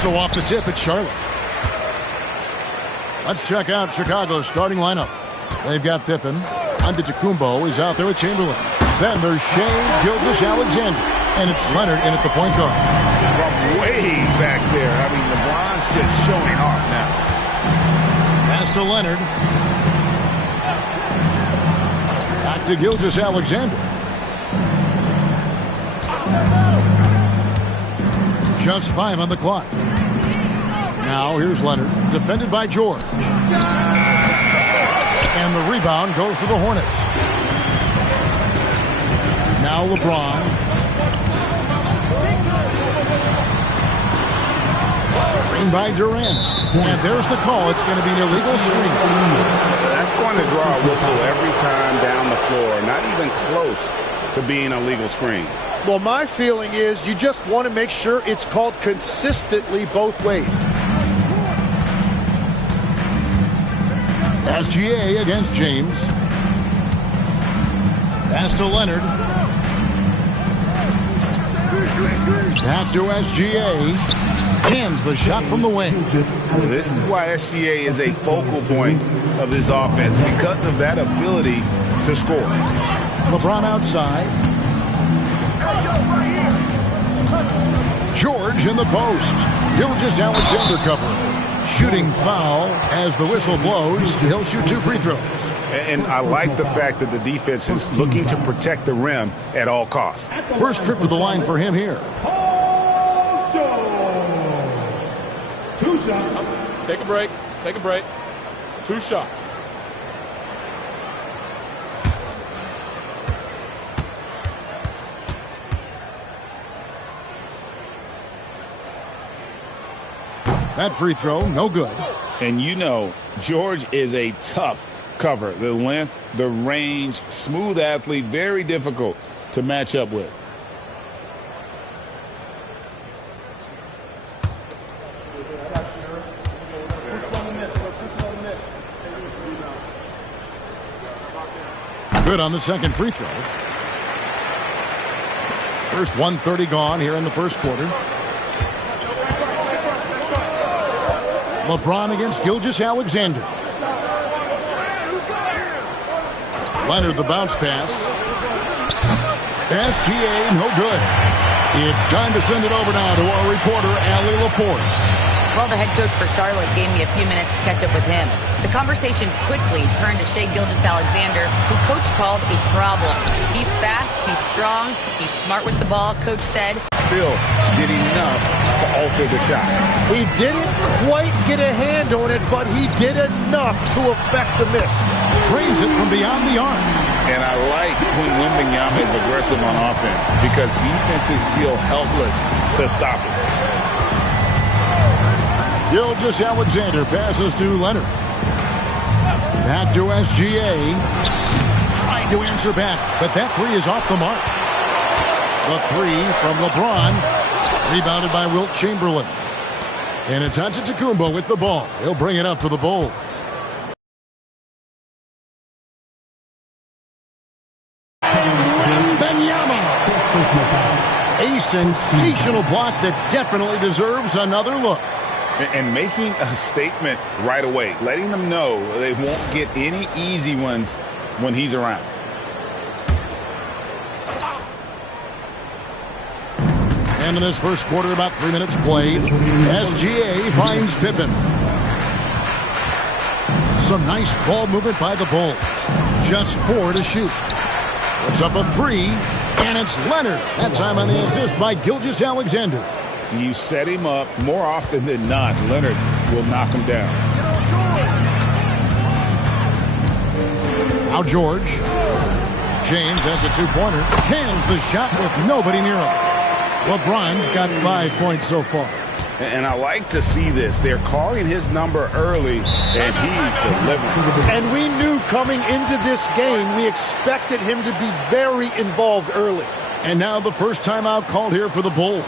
So off the tip, it's Charlotte. Let's check out Chicago's starting lineup. They've got Pippen. Antetokounmpo is out there with Chamberlain. Then there's Shai Gilgeous-Alexander. And it's Leonard in at the point guard. From way back there. I mean, LeBron's just showing off now. Pass to Leonard. Back to Gilgeous-Alexander. Just 5 on the clock. Now here's Leonard, defended by George. And the rebound goes to the Hornets. Now LeBron. Screen by Durant. And there's the call. It's going to be an illegal screen. That's going to draw a whistle every time down the floor. Not even close to being a legal screen. Well, my feeling is you just want to make sure it's called consistently both ways. SGA against James. Pass to Leonard. Back to SGA. Hands the shot from the wing. This is why SGA is a focal point of this offense, because of that ability to score. LeBron outside. George in the post. Gilgeous-Alexander covering. Shooting foul as the whistle blows. He'll shoot 2 free throws. And I like the fact that the defense is looking to protect the rim at all costs. First trip to the line for him here. 2 shots. Take a break. Take a break. 2 shots. That free throw, no good. And you know, George is a tough cover. The length, the range, smooth athlete, very difficult to match up with. Good on the second free throw. First 1:30 gone here in the first quarter. LeBron against Gilgeous-Alexander. Leonard the bounce pass. SGA, no good. It's time to send it over now to our reporter, Allie LaForce. Well, the head coach for Charlotte gave me a few minutes to catch up with him. The conversation quickly turned to Shai Gilgeous-Alexander, who coach called a problem. He's fast, he's strong, he's smart with the ball, coach said. Still did enough to alter the shot. He didn't quite get a hand on it, but he did enough to affect the miss. Trains it from beyond the arc. And I like when Wembanyama is aggressive on offense, because defenses feel helpless to stop it. Gilgeous-Alexander passes to Leonard. Back to SGA. Trying to answer back, but that three is off the mark. The three from LeBron. Rebounded by Wilt Chamberlain. And it's Antetokounmpo with the ball. He'll bring it up for the Bulls. Wembanyama. A sensational block that definitely deserves another look. And making a statement right away, letting them know they won't get any easy ones when he's around. And in this first quarter, about 3 minutes played, SGA finds Pippen. Some nice ball movement by the Bulls. Just 4 to shoot. Puts up a 3, and it's Leonard. That time on the assist by Gilgeous-Alexander. You set him up more often than not. Leonard will knock him down. Now George. James has a two-pointer. Cans the shot with nobody near him. LeBron's got 5 points so far. And I like to see this. They're calling his number early, and he's delivering. And we knew coming into this game, we expected him to be very involved early. And now the first timeout called here for the Bulls.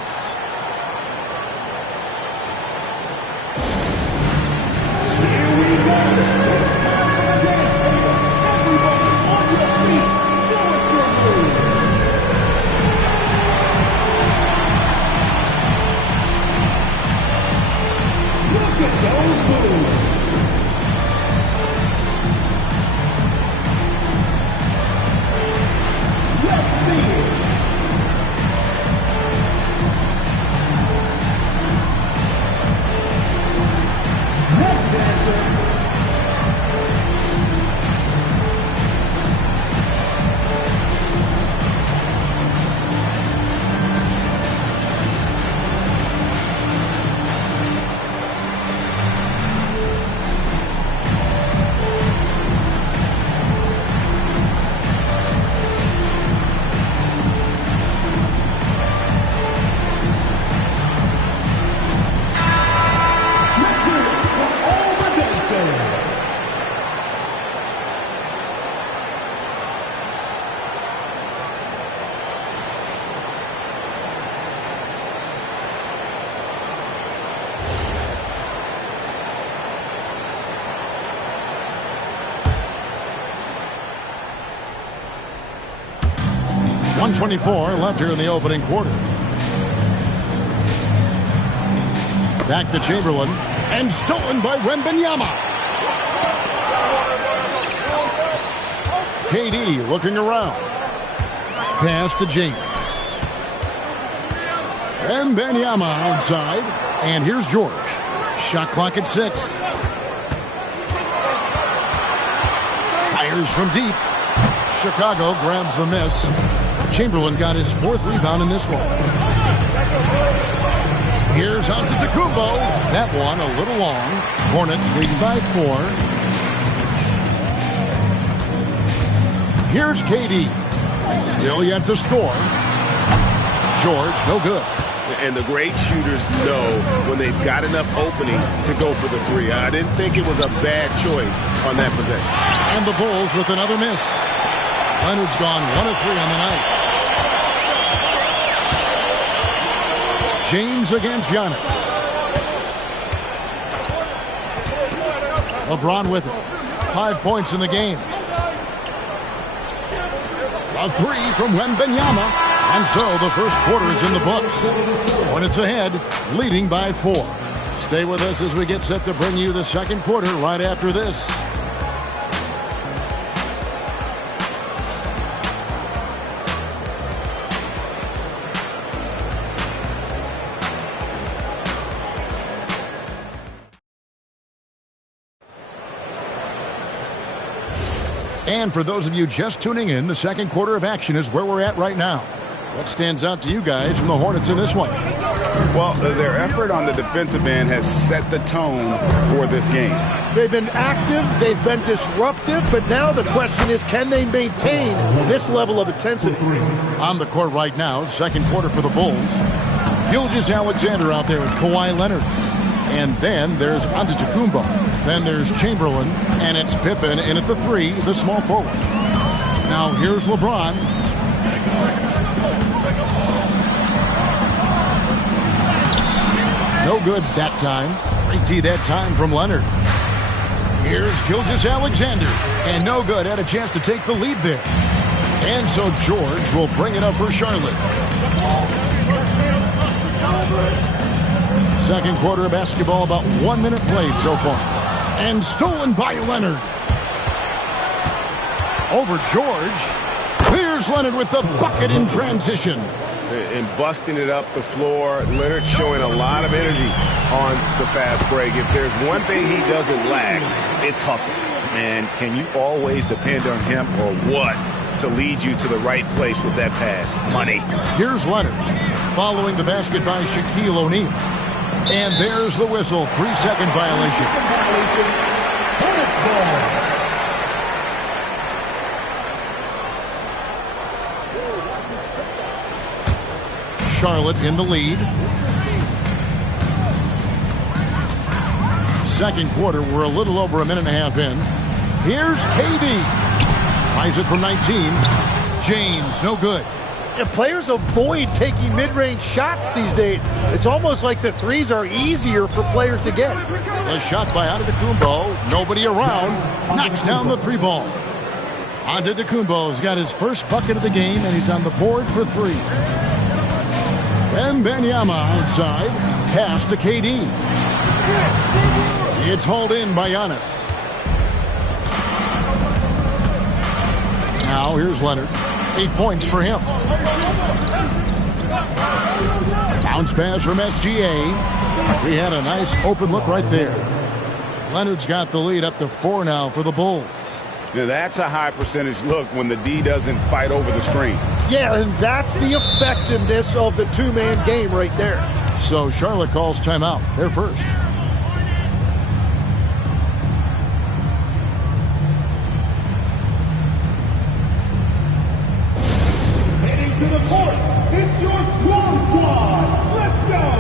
.124 left here in the opening quarter. Back to Chamberlain. And stolen by Wembanyama. KD looking around. Pass to James. Wembanyama outside. And here's George. Shot clock at 6. Fires from deep. Chicago grabs the miss. Chamberlain got his 4th rebound in this one. Here's Antetokounmpo. That one a little long. Hornets leading by 4. Here's KD. Still yet to score. George, no good. And the great shooters know when they've got enough opening to go for the 3. I didn't think it was a bad choice on that possession. And the Bulls with another miss. Leonard's gone 1 of 3 on the night. James against Giannis. LeBron with it. 5 points in the game. A 3 from Wembanyama. And so the first quarter is in the books. Hornets ahead, leading by 4. Stay with us as we get set to bring you the second quarter right after this. And for those of you just tuning in, the second quarter of action is where we're at right now. What stands out to you guys from the Hornets in this one? Well, their effort on the defensive end has set the tone for this game. They've been active, they've been disruptive, but now the question is, can they maintain this level of intensity? On the court right now, second quarter for the Bulls. Gilgeous-Alexander out there with Kawhi Leonard. And then there's Antetokounmpo. Then there's Chamberlain, and it's Pippen in at the 3, the small forward. Now here's LeBron. No good that time. Great D that time from Leonard. Here's Gilgeous-Alexander, and no good. Had a chance to take the lead there. And so George will bring it up for Charlotte. Second quarter of basketball, about 1 minute played so far. And stolen by Leonard. Over George. Here's Leonard with the bucket in transition. And busting it up the floor. Leonard showing a lot of energy on the fast break. If there's one thing he doesn't lack, it's hustle. And can you always depend on him or what to lead you to the right place with that pass? Money. Here's Leonard following the basket by Shaquille O'Neal. And there's the whistle. 3-second violation. Charlotte in the lead. Second quarter, we're a little over a minute and a half in. Here's KD. Tries it from 19. James, no good. And players avoid taking mid-range shots these days. It's almost like the threes are easier for players to get. A shot by Antetokounmpo. Nobody around. Knocks down the 3 ball. Antetokounmpo's got his first bucket of the game, and he's on the board for 3. Wembanyama outside. Pass to KD. It's hauled in by Giannis. Now here's Leonard. 8 points for him. Bounce pass from SGA. We had a nice open look right there. Leonard's got the lead up to 4 now for the Bulls. Now that's a high percentage look when the D doesn't fight over the screen. Yeah, and that's the effectiveness of the two-man game right there. So Charlotte calls timeout. They're first. Heading to the court, it's your Swan Squad. Let's go!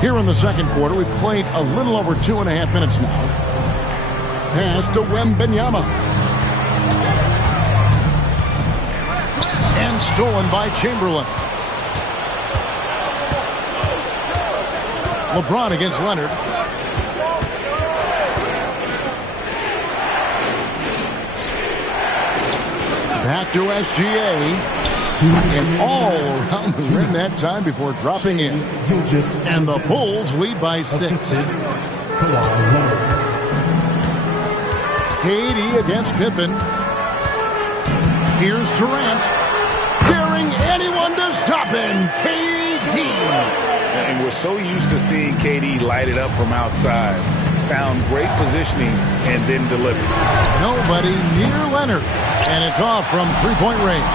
Here in the second quarter, we've played a little over 2.5 minutes now. Pass to Wembanyama. And stolen by Chamberlain. LeBron against Leonard. Back to SGA. And all around the rim that time before dropping in. And the Bulls lead by 6. KD against Pippen. Here's Durant. Daring anyone to stop him. KD. And we're so used to seeing KD light it up from outside. Found great positioning and then delivered. Nobody near Leonard. And it's off from three-point range.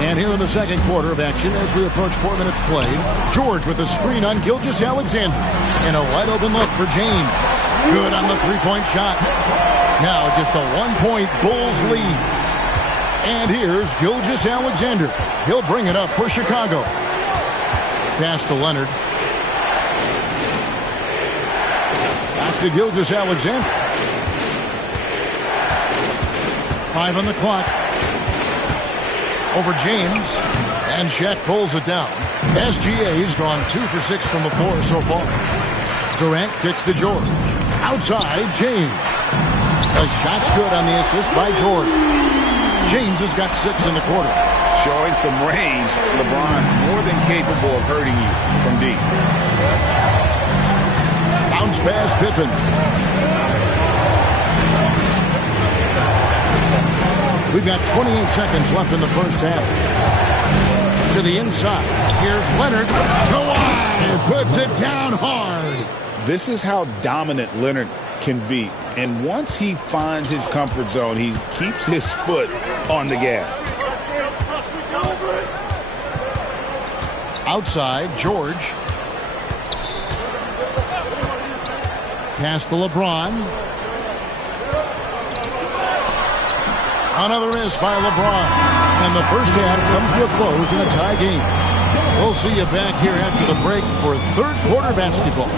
And here in the second quarter of action, as we approach 4 minutes played, George with a screen on Gilgeous-Alexander. And a wide open look for James. Good on the three-point shot. Now just a 1-point Bulls lead. And here's Gilgeous-Alexander. He'll bring it up for Chicago. Pass to Leonard. Pass to Gilgeous-Alexander. 5 on the clock. Over James. And Shaq pulls it down. SGA's gone 2 for 6 from the floor so far. Durant kicks to George. Outside, James. The shot's good on the assist by George. James has got 6 in the quarter. Showing some range, LeBron more than capable of hurting you from deep. Bounce pass, Pippen. We've got 28 seconds left in the first half. To the inside. Here's Leonard. Kawhi puts it down hard. This is how dominant Leonard can be. And once he finds his comfort zone, he keeps his foot on the gas. Outside, George. Pass to LeBron. Another miss by LeBron. And the first half comes to a close in a tie game. We'll see you back here after the break for third quarter basketball.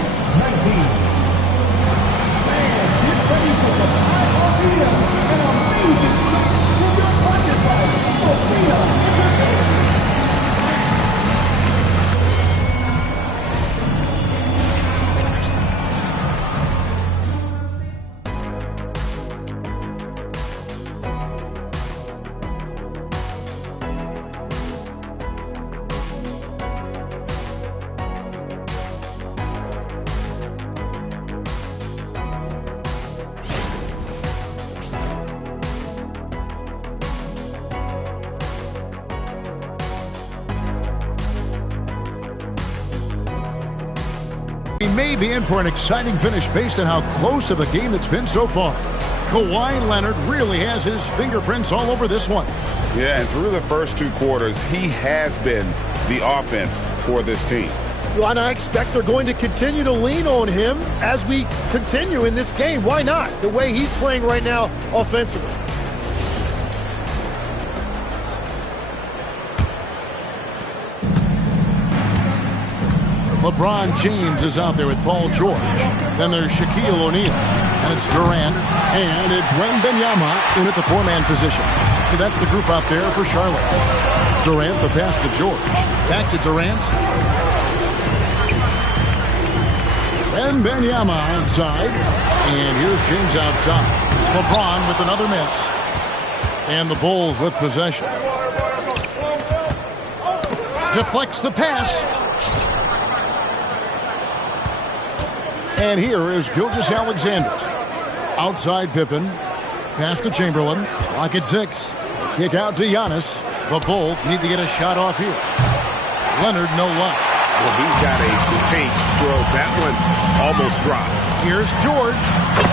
He may be in for an exciting finish based on how close of a game it's been so far. Kawhi Leonard really has his fingerprints all over this one. Yeah, and through the first 2 quarters, he has been the offense for this team. Well, and I expect they're going to continue to lean on him as we continue in this game. Why not? The way he's playing right now offensively. LeBron James is out there with Paul George. Then there's Shaquille O'Neal. And it's Durant. And it's Wembanyama in at the 4-man position. So that's the group out there for Charlotte. Durant, the pass to George. Back to Durant. Wembanyama outside. And here's James outside. LeBron with another miss. And the Bulls with possession. Deflects the pass. And here is Gilgeous-Alexander. Outside Pippen. Pass to Chamberlain. Clock at 6. Kick out to Giannis. The Bulls need to get a shot off here. Leonard, no luck. Well, he's got a paint stroke. That one almost dropped. Here's George.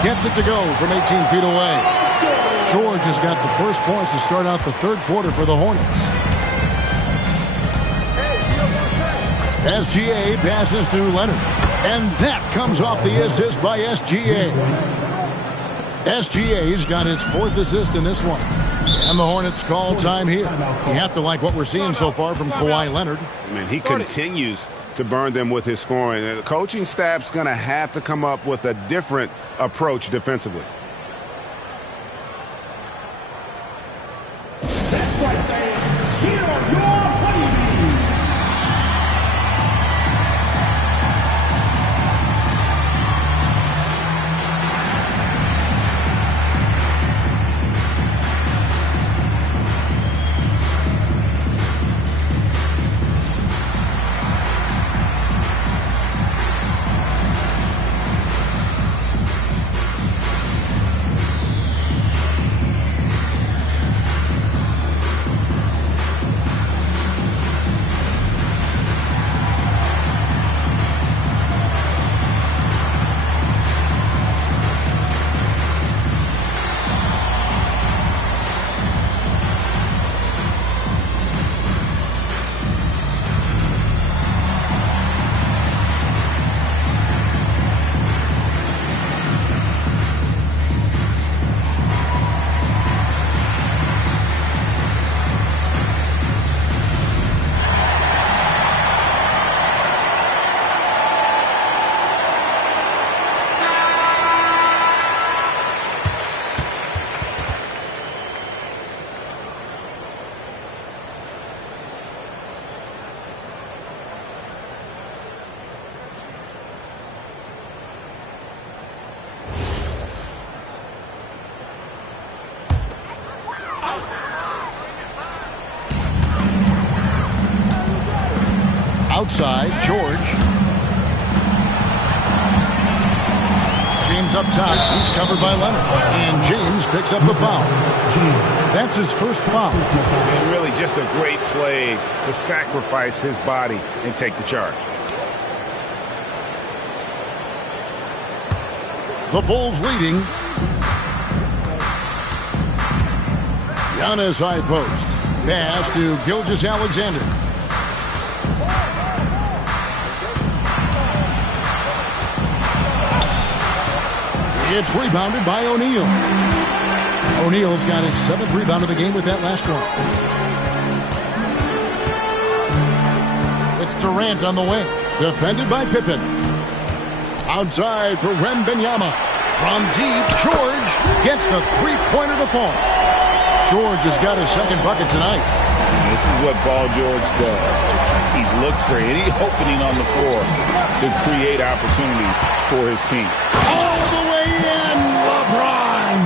Gets it to go from 18 feet away. George has got the first points to start out the third quarter for the Hornets. SGA passes to Leonard. And that comes off the assist by SGA. SGA's got his 4th assist in this one. And the Hornets call time here. You have to like what we're seeing so far from Kawhi Leonard. I mean, he continues to burn them with his scoring. And the coaching staff's going to have to come up with a different approach defensively. Outside, George. James up top. He's covered by Leonard. And James picks up the foul. That's his first foul. And really just a great play to sacrifice his body and take the charge. The Bulls leading. Giannis high post. Pass to Gilgeous-Alexander. It's rebounded by O'Neal. O'Neal's got his 7th rebound of the game with that last one. It's Durant on the wing. Defended by Pippen. Outside for Wembanyama. From deep, George gets the three-pointer to fall. George has got his 2nd bucket tonight. This is what Paul George does. He looks for any opening on the floor to create opportunities for his team. All the way in, LeBron.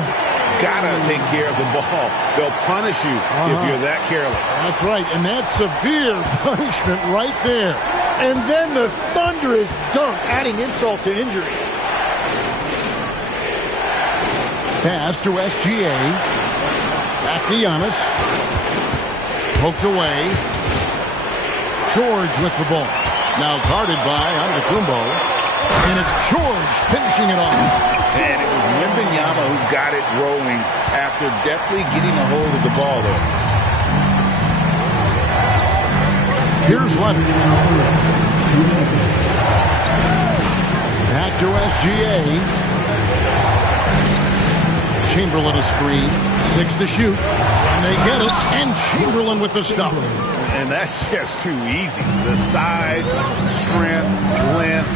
Gotta take care of the ball. They'll punish you if you're that careless. That's right, and that's severe punishment right there. And then the thunderous dunk, adding insult to injury. Pass to SGA. Back to Giannis. Poked away. George with the ball. Now guarded by Antetokounmpo. And it's George finishing it off. And it was Wembanyama who got it rolling after deftly getting a hold of the ball there. Here's Leonard. Back to SGA. Chamberlain a screen. 6 to shoot. And they get it. And Chamberlain with the stuff. And that's just too easy. The size, strength, length.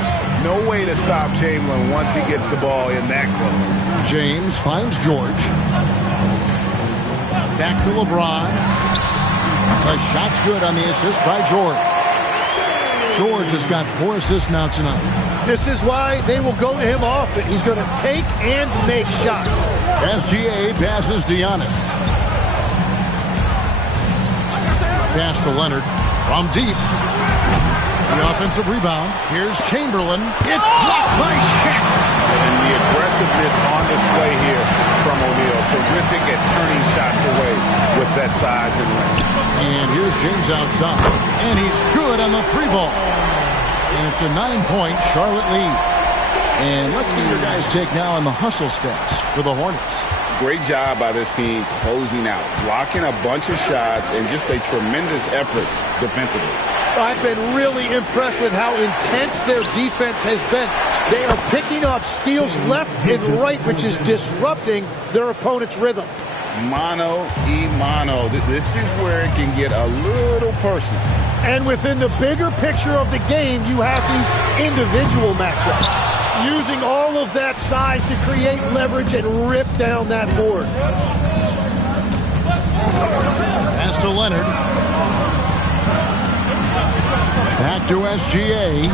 No way to stop Chamberlain once he gets the ball in that close. James finds George. Back to LeBron. The shot's good on the assist by George. George has got 4 assists now tonight. This is why they will go to him often. He's going to take and make shots. SGA passes to Giannis. Pass to Leonard from deep. The offensive rebound. Here's Chamberlain. It's blocked by Shaq. And the aggressiveness on display here from O'Neal. Terrific at turning shots away with that size and length. And here's James outside. And he's good on the 3-ball. And it's a 9-point Charlotte lead. And let's get your guys' take now on the hustle stats for the Hornets. Great job by this team closing out, blocking a bunch of shots, and just a tremendous effort defensively. I've been really impressed with how intense their defense has been. They are picking up steals left and right, which is disrupting their opponent's rhythm. Mano y mano. This is where it can get a little personal. And within the bigger picture of the game, you have these individual matchups. Using all of that size to create leverage and rip down that board. Pass to Leonard. Back to SGA.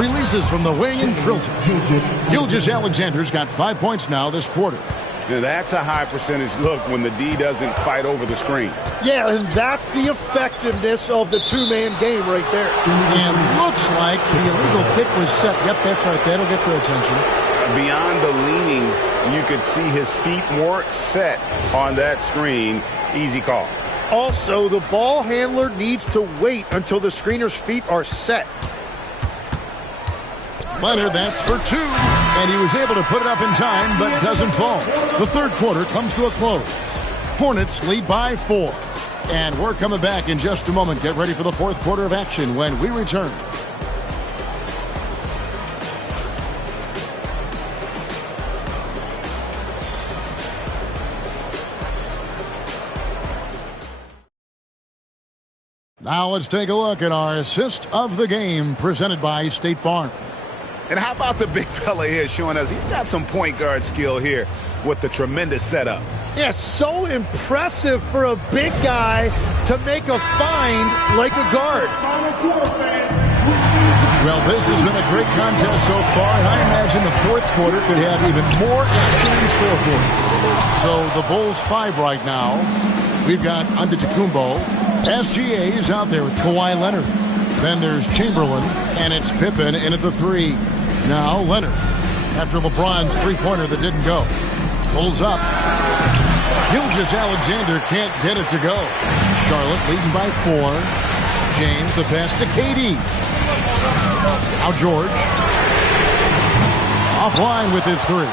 Releases from the wing and drills it. Gilgeous-Alexander's got 5 points now this quarter. Now that's a high percentage look when the D doesn't fight over the screen. Yeah, and that's the effectiveness of the two-man game right there. And looks like the illegal kick was set. Yep, that's right. That'll get their attention. Beyond the leaning, you could see his feet weren't set on that screen. Easy call. Also, the ball handler needs to wait until the screener's feet are set. Leonard, that's for 2. And he was able to put it up in time, but doesn't fall. The third quarter comes to a close. Hornets lead by 4. And we're coming back in just a moment. Get ready for the fourth quarter of action when we return. Now let's take a look at our assist of the game presented by State Farm. And how about the big fella here showing us he's got some point guard skill here with the tremendous setup. Yeah, so impressive for a big guy to make a find like a guard. Well, this has been a great contest so far, and I imagine the fourth quarter could have even more action in store for us. So the Bulls 5 right now. We've got Antetokounmpo. SGA is out there with Kawhi Leonard. Then there's Chamberlain, and it's Pippen in at the 3. Now Leonard, after LeBron's three-pointer that didn't go. Pulls up. Gilgeous-Alexander can't get it to go. Charlotte leading by 4. James, the pass to KD. Now George. Offline with his 3.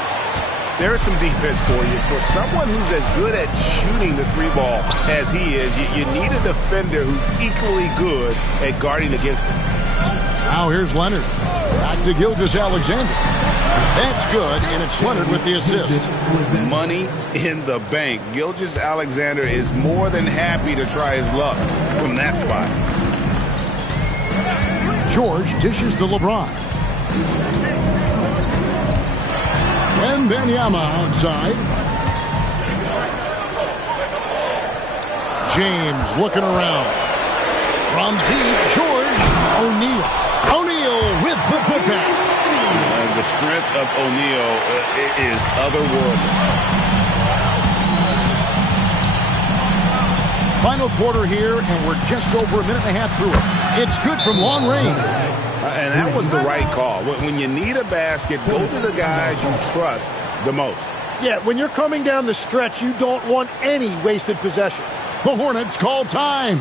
There's some defense for you. For someone who's as good at shooting the 3 ball as he is, you need a defender who's equally good at guarding against him. Now here's Leonard. Back to Gilgeous-Alexander. That's good, and it's Leonard with the assist. Money in the bank. Gilgeous-Alexander is more than happy to try his luck from that spot. George dishes to LeBron. And Wembanyama outside. James looking around. From deep, George. O'Neal with the putback. The strength of O'Neal is otherworldly. Final quarter here, and we're just over a minute and a half through it. It's good from long range. And that was the right call. When you need a basket, go to the guys you trust the most. Yeah, when you're coming down the stretch, you don't want any wasted possessions. The Hornets call time.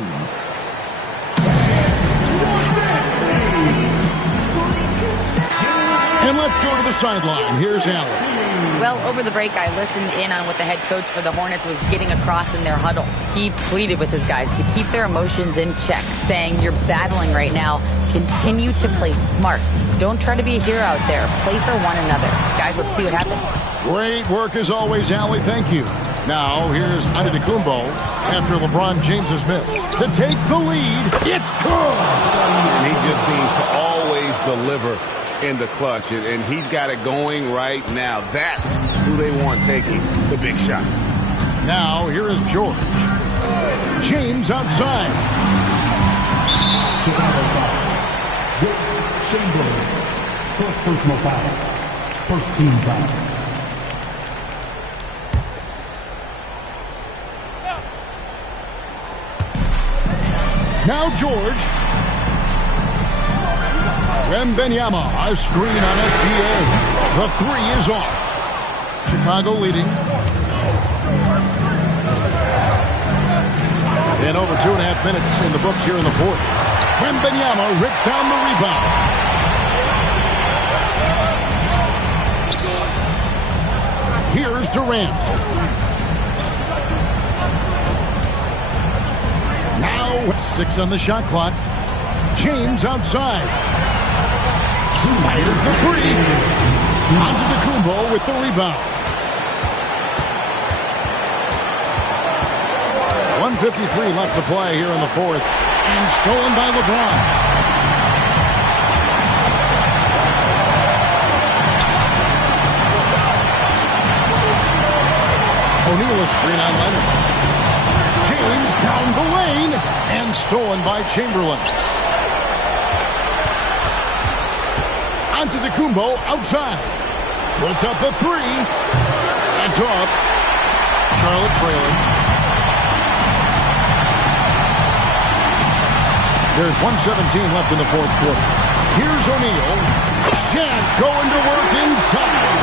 And let's go to the sideline. Here's Allen. Well, over the break, I listened in on what the head coach for the Hornets was getting across in their huddle. He pleaded with his guys to keep their emotions in check, saying, you're battling right now. Continue to play smart. Don't try to be a hero out there. Play for one another. Guys, let's see what happens. Great work as always, Allie. Thank you. Now, here's Antetokounmpo after LeBron James's miss to take the lead. It's good! And he just seems to always deliver in the clutch, and he's got it going right now. That's who they want taking the big shot. Now, here is George. James outside. Chamberlain. First personal foul. First team foul. Now George. Wembanyama, a screen on SGA. The 3 is off. Chicago leading. And over 2.5 minutes in the books here in the 4th. Wembanyama rips down the rebound. Here's Durant. Now 6 on the shot clock. James outside. Fires the 3. Antetokounmpo with the rebound. 1:53 left to play here in the 4th. And stolen by LeBron. O'Neal is screen on Leonard. James down the lane. And stolen by Chamberlain. Antetokounmpo outside. Puts up the 3. That's off. Charlotte trailing. There's 1:17 left in the 4th quarter. Here's O'Neal. Shaq going to work inside.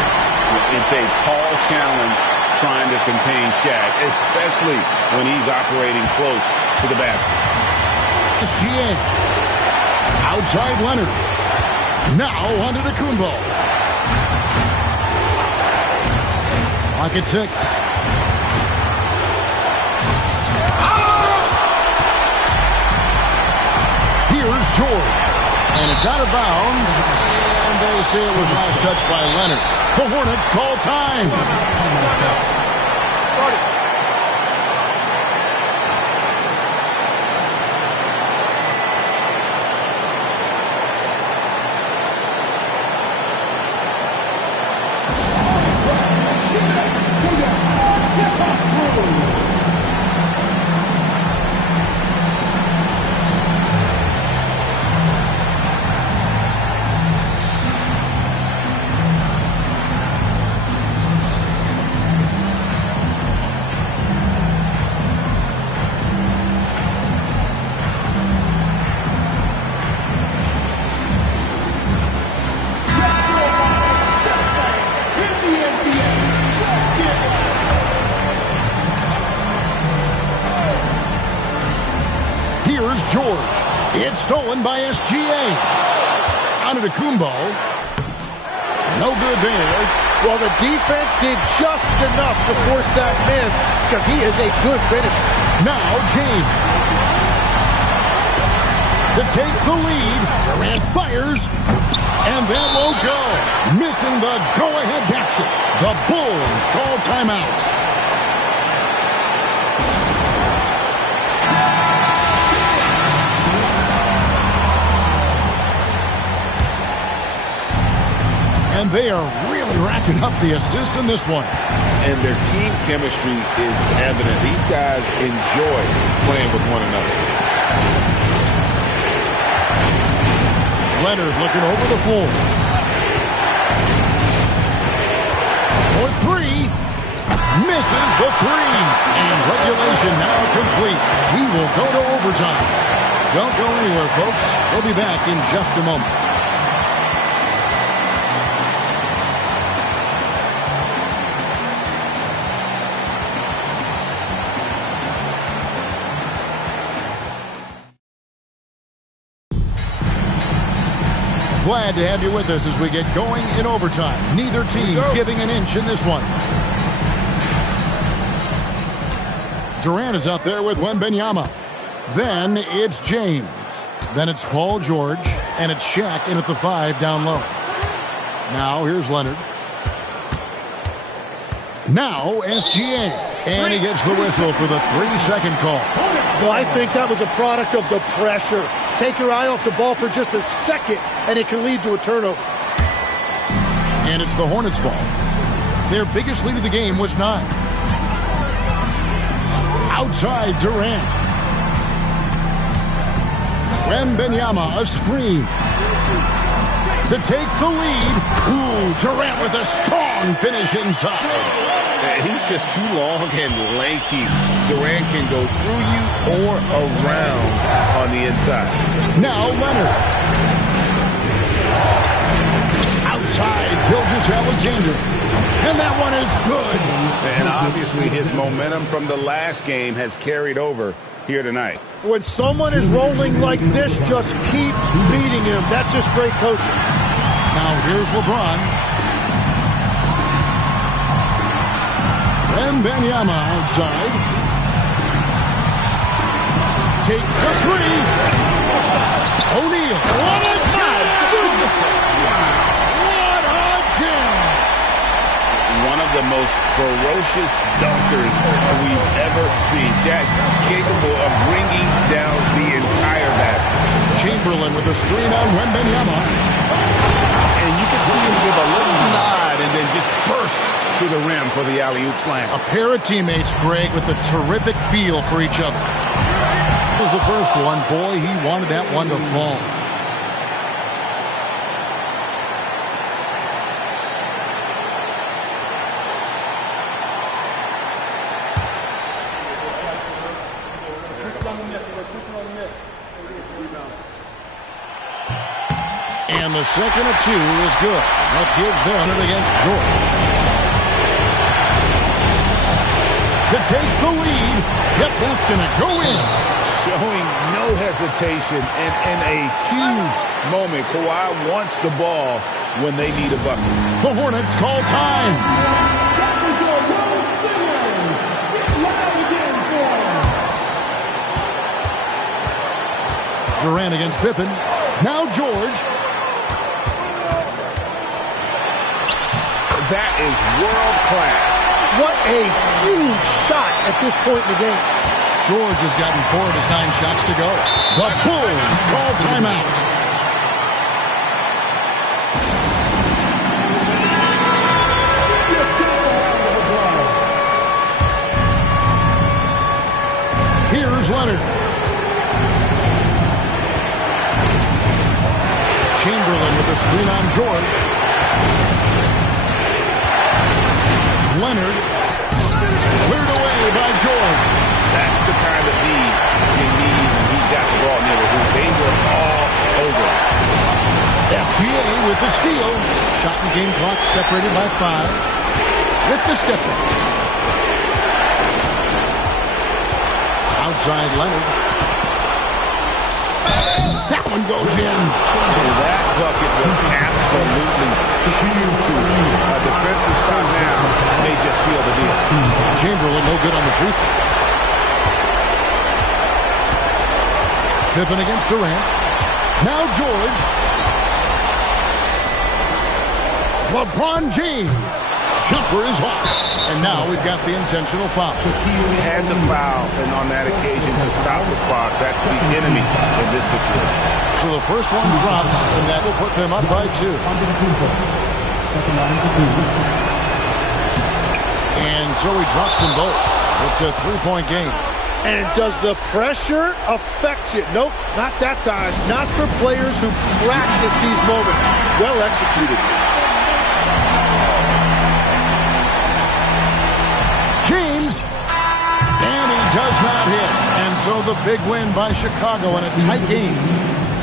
It's a tall challenge trying to contain Shaq, especially when he's operating close to the basket. SGA. Outside Leonard. Now Antetokounmpo. Clock at 6. Here's George. And it's out of bounds. And they say it was last touched by Leonard. The Hornets call time. Run by SGA. Antetokounmpo. No good there. Well, the defense did just enough to force that miss because he is a good finisher. Now James. To take the lead. Durant fires. And that won't go. Missing the go-ahead basket. The Bulls call timeout. And they are really racking up the assists in this one. And their team chemistry is evident. These guys enjoy playing with one another. Leonard looking over the floor. For three. Misses the three. And regulation now complete. We will go to overtime. Don't go anywhere, folks. We'll be back in just a moment. Glad to have you with us as we get going in overtime. Neither team giving an inch in this one. Durant is out there with Wembanyama. Then it's James. Then it's Paul George. And it's Shaq in at the 5 down low. Now here's Leonard. Now SGA. And he gets the whistle for the 3-second call. Well, I think that was a product of the pressure. Take your eye off the ball for just a second, and it can lead to a turnover. And it's the Hornets' ball. Their biggest lead of the game was 9. Outside Durant. Wembanyama, a screen. To take the lead. Ooh, Durant with a strong finish inside. He's just too long and lanky. Durant can go through you or around on the inside. Now Leonard. Outside Gilgeous-Alexander. And that one is good. And obviously his momentum from the last game has carried over here tonight. When someone is rolling like this, just keep beating him. That's just great coaching. Now here's LeBron. Wembanyama outside. Take the 3. O'Neal. What a shot! What a jam! One of the most ferocious dunkers we've ever seen. Shaq capable of bringing down the entire basket. Chamberlain with a screen on Wembanyama. And you can see him give a little nod and then just burst to the rim for the alley-oop slam. A pair of teammates, Greg, with a terrific feel for each other. That was the first one. Boy, he wanted that one to fall. And the second of 2 is good. That gives them it against George. To take the lead. Yep, that's going to go in. Showing no hesitation and in a huge moment. Kawhi wants the ball when they need a bucket. The Hornets call time. Durant against Pippen. Now George. That is world class. What a huge shot at this point in the game. George has gotten 4 of his 9 shots to go. The Bulls call timeout. Here's Leonard. Chamberlain with a screen on George. Leonard cleared away by George. That's the kind of D you need when he's got the ball near the hoop. They were all over. SGA with the steal. Shot and game clock separated by 5. With the step back. Outside Leonard. That one goes in. That bucket was absolutely huge. A defensive stop now may just seal the deal. Chamberlain no good on the free throw. Pippen against Durant. Now George. LeBron James. Jumper is off. And now we've got the intentional foul. Had to foul, and on that occasion to stop the clock. That's the enemy in this situation. So the first one drops, and that will put them up by 2. And so he drops them both. It's a 3-point game. And does the pressure affect you? Nope, not that time. Not for players who practice these moments. Well executed. James, and he does not hit. And so the big win by Chicago in a tight game.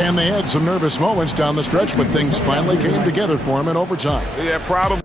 And they had some nervous moments down the stretch, but things finally came together for him in overtime. Yeah, probably.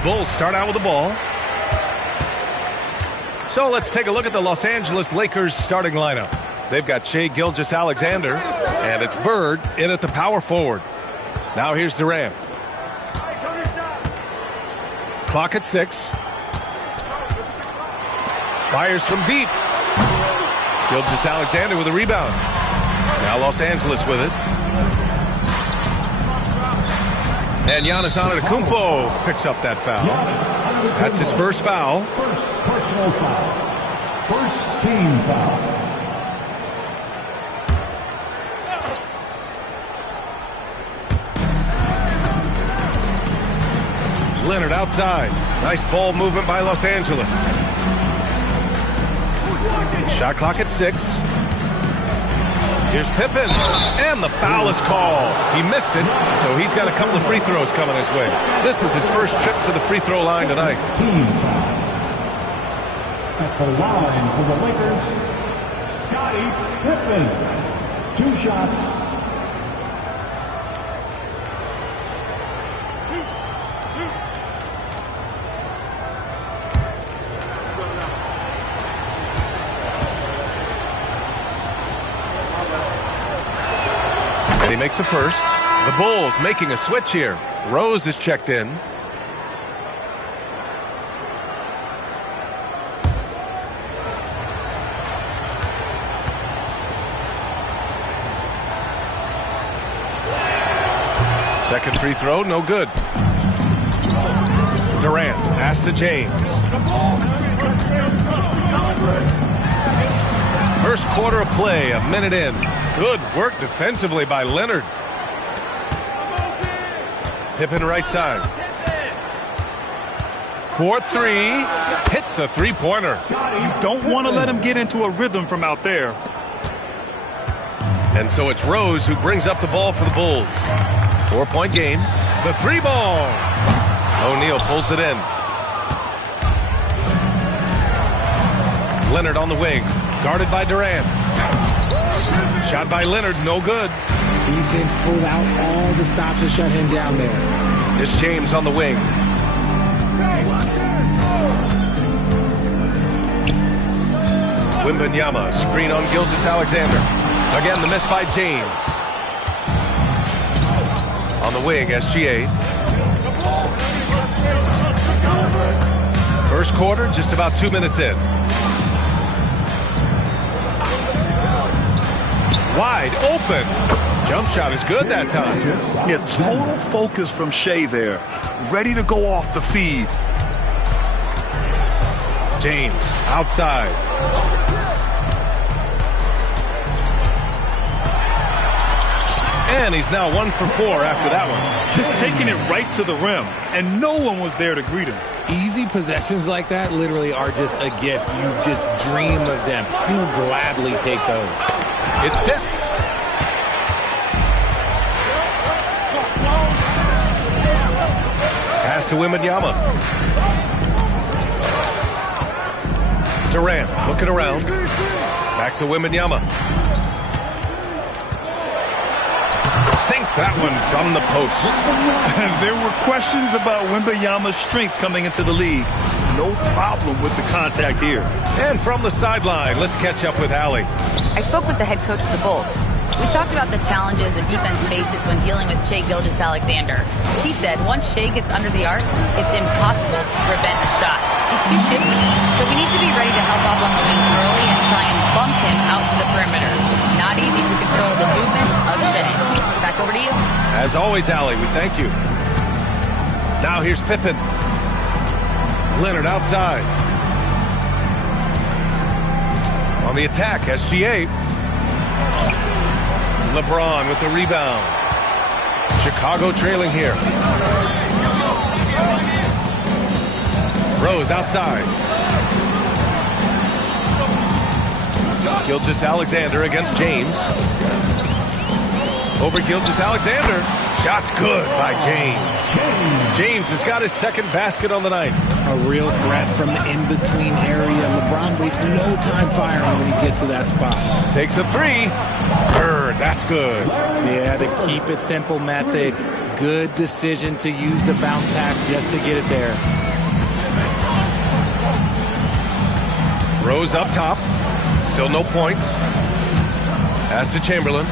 the Bulls start out with the ball. So let's take a look at the Los Angeles Lakers starting lineup. They've got Shai Gilgeous-Alexander, and it's Bird in at the power forward. Now here's Durant. Clock at 6. Fires from deep. Gilgeous-Alexander with a rebound. Now Los Angeles with it. And Giannis Antetokounmpo picks up that foul. That's his first foul. First personal foul. First team foul. Leonard outside. Nice ball movement by Los Angeles. Shot clock at 6. Here's Pippen, and the foul is called. He missed it, so he's got a couple of free throws coming his way. This is his first trip to the free throw line tonight. Team foul. At the line for the Lakers, Scottie Pippen. 2 shots. He makes a first. The Bulls making a switch here. Rose is checked in. Second free throw, no good. Durant, pass to James. First quarter of play, a minute in. Good work defensively by Leonard. Pippen right side. 4-3. Hits a three-pointer. You don't want to let him get into a rhythm from out there. And so it's Rose who brings up the ball for the Bulls. 4-point game. The 3-ball. O'Neal pulls it in. Leonard on the wing. Guarded by Durant. Shot by Leonard, no good. Defense pulled out all the stops to shut him down there. It's James on the wing. Wembanyama, screen on Gilgeous-Alexander. Again, the miss by James. On the wing, SGA. First quarter, just about 2 minutes in. Wide open. Jump shot is good that time. Yeah, total focus from Shai there. Ready to go off the feed. James outside. And he's now 1 for 4 after that one. Just taking it right to the rim, and no one was there to greet him. Easy possessions like that literally are just a gift. You just dream of them. You'll gladly take those. It's tipped. Pass to Wembanyama. Durant looking around. Back to Wembanyama. Sinks that one from the post. There were questions about Wembanyama's strength coming into the league. No problem with the contact here. And from the sideline, let's catch up with Allie. I spoke with the head coach of the Bulls. We talked about the challenges the defense faces when dealing with Shai Gilgeous-Alexander. He said once Shai gets under the arc, it's impossible to prevent a shot. He's too shifty, so we need to be ready to help off on the wings early and try and bump him out to the perimeter. Not easy to control the movements of Shai. Back over to you. As always, Allie, we thank you. Now here's Pippen. Leonard outside. On the attack, SGA. LeBron with the rebound. Chicago trailing here. Rose outside. Gilgeous-Alexander against James. Over Gilgeous-Alexander. Shot's good by James. James has got his second basket on the night. A real threat from the in-between area. LeBron wastes no time firing when he gets to that spot. Takes a 3. Bird, that's good. Yeah, the keep it simple method. Good decision to use the bounce pass just to get it there. Rose up top. Still no points. Pass to Chamberlain.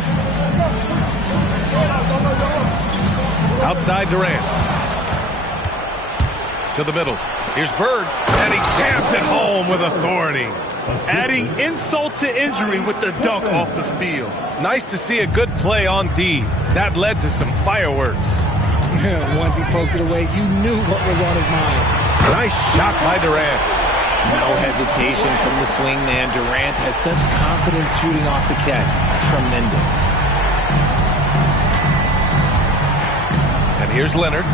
Outside Durant. To the middle. Here's Bird. And he jams it home with authority. Adding insult to injury with the dunk off the steal. Nice to see a good play on D. That led to some fireworks. Once he poked it away, you knew what was on his mind. Nice shot by Durant. No hesitation from the swing man. Durant has such confidence shooting off the catch. Tremendous. And here's Leonard.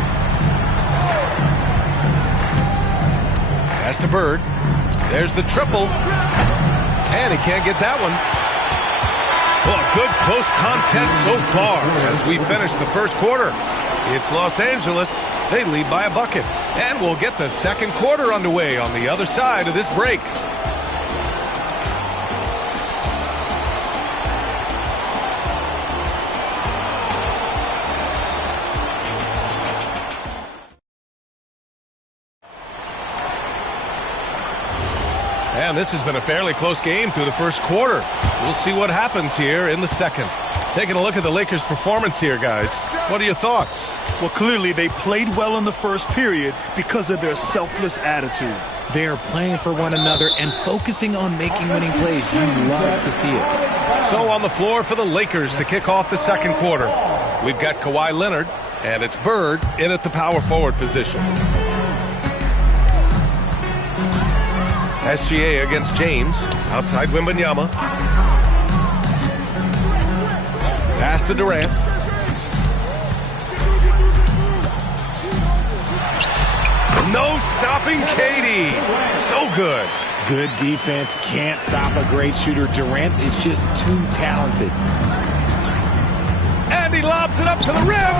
Pass to Bird. There's the triple. And he can't get that one. Well, a good close contest so far as we finish the first quarter. It's Los Angeles. They lead by a bucket. And we'll get the second quarter underway on the other side of this break. And this has been a fairly close game through the first quarter. We'll see what happens here in the second. Taking a look at the Lakers' performance here, guys. What are your thoughts? Well, clearly they played well in the first period because of their selfless attitude. They are playing for one another and focusing on making winning plays. You love to see it. So on the floor for the Lakers to kick off the second quarter, we've got Kawhi Leonard, and it's Bird in at the power forward position. SGA against James, outside Wembanyama. Pass to Durant. No stopping Katie. So good. Good defense. Can't stop a great shooter. Durant is just too talented. And he lobs it up to the rim.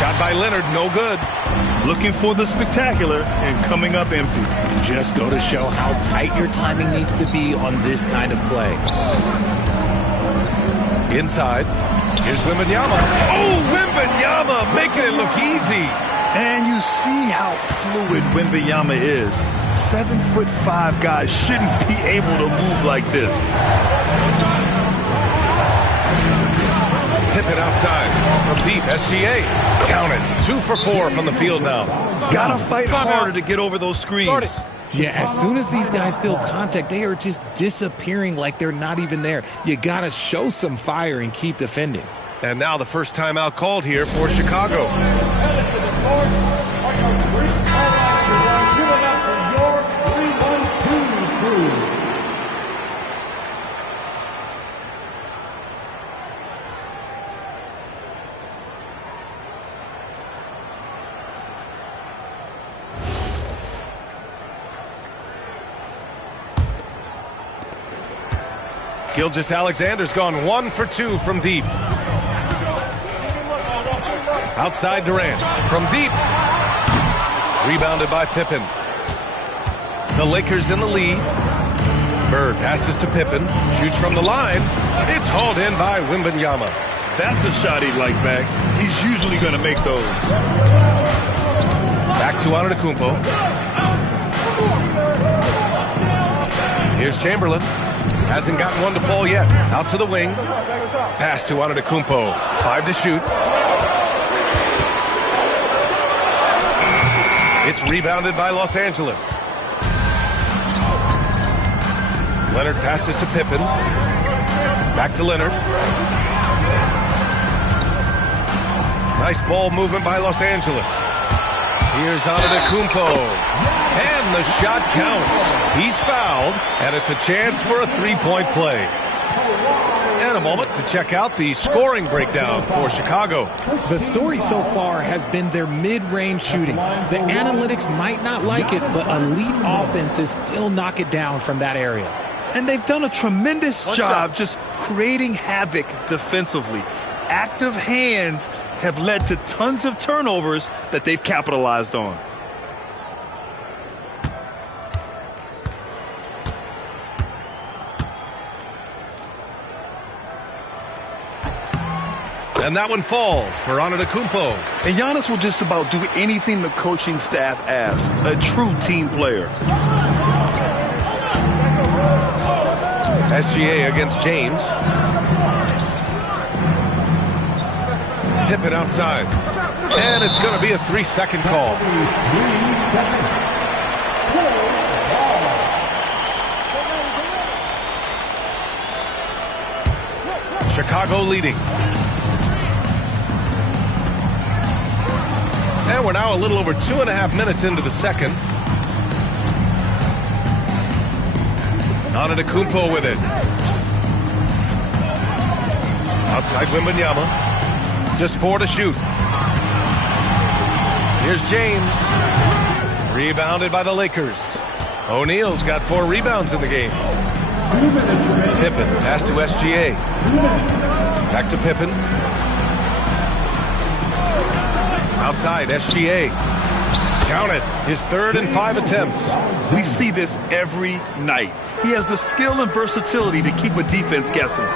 Shot by Leonard, no good. Looking for the spectacular and coming up empty. Just go to show how tight your timing needs to be on this kind of play. Inside. Here's Wembanyama. Oh, Wembanyama making it look easy. And you see how fluid Wembanyama is. 7'5" guys shouldn't be able to move like this. Pippen outside from deep. SGA. Count it. 2 for 4 from the field now. Gotta fight harder to get over those screens. Yeah, as soon as these guys feel contact, they are just disappearing like they're not even there. You gotta show some fire and keep defending. And now the first timeout called here for Chicago. Gilgeous-Alexander's gone 1 for 2 from deep. Outside Durant from deep. Rebounded by Pippen. The Lakers in the lead. Bird passes to Pippen. Shoots from the line. It's hauled in by Wembanyama. That's a shot he'd like back. He's usually going to make those. Back to Antetokounmpo. Here's Chamberlain. Hasn't gotten one to fall yet. Out to the wing. Pass to Antetokounmpo. 5 to shoot. It's rebounded by Los Angeles. Leonard passes to Pippen. Back to Leonard. Nice ball movement by Los Angeles. Here's Antetokounmpo. And the shot counts. He's fouled, and it's a chance for a three-point play. And a moment to check out the scoring breakdown for Chicago. The story so far has been their mid-range shooting. The analytics might not like it, but elite offenses still knock it down from that area. And they've done a tremendous job just creating havoc defensively. Active hands have led to tons of turnovers that they've capitalized on. And that one falls for Antetokounmpo. And Giannis will just about do anything the coaching staff asks. A true team player. SGA against James. Pippen outside. And it's going to be a 3-second call. Chicago leading. And we're now a little over 2.5 minutes into the second. Antetokounmpo with it. Outside Wembanyama. Just 4 to shoot. Here's James. Rebounded by the Lakers. O'Neal's got 4 rebounds in the game. Pippen pass to SGA. Back to Pippen. Outside SGA. Count it. His 3rd and 5 attempts. We see this every night. He has the skill and versatility to keep a defense guessing.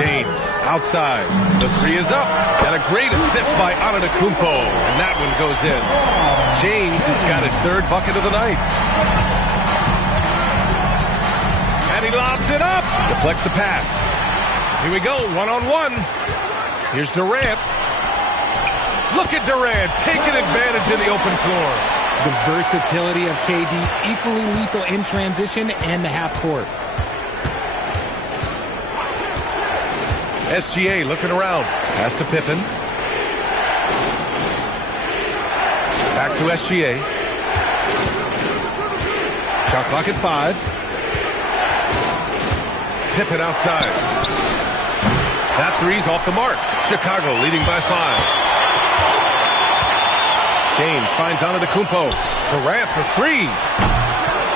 James outside. The 3 is up. And a great assist by Antetokounmpo. And that one goes in. James has got his 3rd bucket of the night. And he lobs it up. Deflects the pass. Here we go. 1-on-1. Here's Durant. Look at Durant taking advantage of the open floor. The versatility of KD, equally lethal in transition and the half court. SGA looking around. Pass to Pippen. Back to SGA. Shot clock at 5. Pippen outside. That 3's off the mark. Chicago leading by 5. James finds Antetokounmpo. Durant for 3.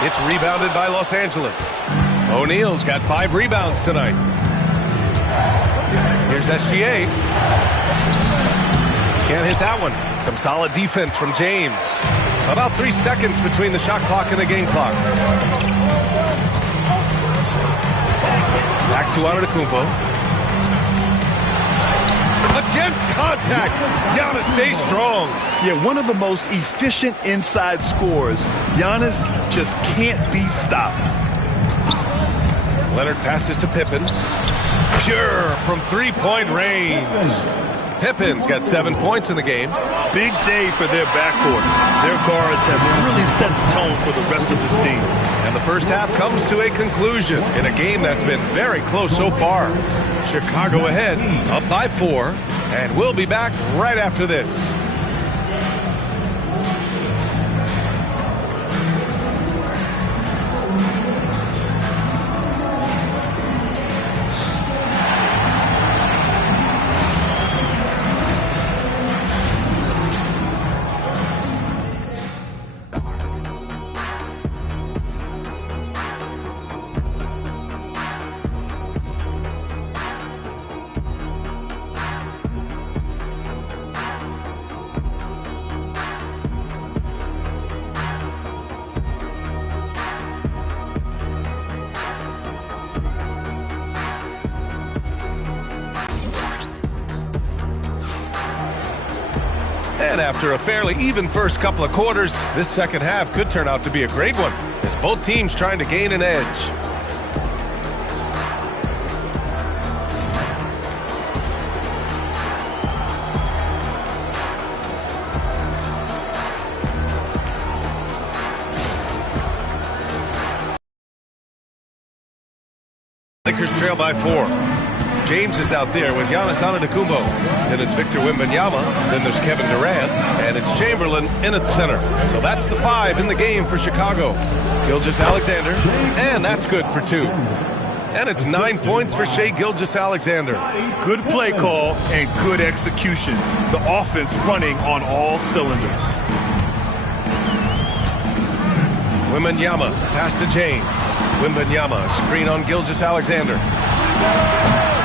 It's rebounded by Los Angeles. O'Neal's got 5 rebounds tonight. Here's SGA. Can't hit that one. Some solid defense from James. About 3 seconds between the shot clock and the game clock. Back to Antetokounmpo. Against contact. Giannis stays strong. Yeah, one of the most efficient inside scorers. Giannis just can't be stopped. Leonard passes to Pippen. Pure from 3-point range. Pippen's got 7 points in the game. Big day for their backcourt. Their guards have really set the tone for the rest of this team. And the first half comes to a conclusion in a game that's been very close so far. Chicago ahead, up by 4, and we'll be back right after this. And after a fairly even first couple of quarters, this second half could turn out to be a great one, as both teams trying to gain an edge. Lakers trail by 4. James is out there with Giannis Antetokounmpo. Then it's Victor Wembanyama. Then there's Kevin Durant. And it's Chamberlain in at the center. So that's the 5 in the game for Chicago. Gilgeous-Alexander. And that's good for 2. And it's 9 points for Shai Gilgeous-Alexander. Good play call and good execution. The offense running on all cylinders. Wembanyama pass to James. Wembanyama screen on Gilgeous-Alexander.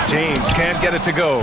James can't get it to go.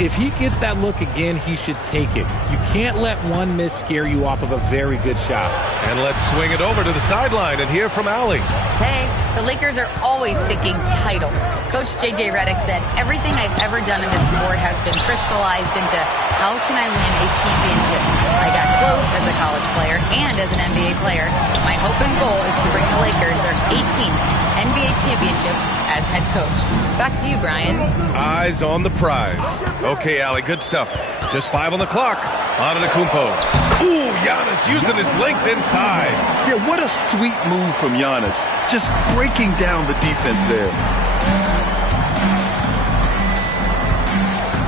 If he gets that look again, he should take it. You can't let one miss scare you off of a very good shot. And let's swing it over to the sideline and hear from Allie. Hey, the Lakers are always thinking title. Coach J.J. Redick said, everything I've ever done in this sport has been crystallized into how can I win a championship? I got close as a college player and as an NBA player. My hope and goal is to bring the Lakers their 18th NBA championship as head coach. Back to you, Brian. Eyes on the prize. Okay, Allie, good stuff. Just 5 on the clock. Antetokounmpo. Ooh, Giannis using his length inside. Yeah, what a sweet move from Giannis. Just breaking down the defense there.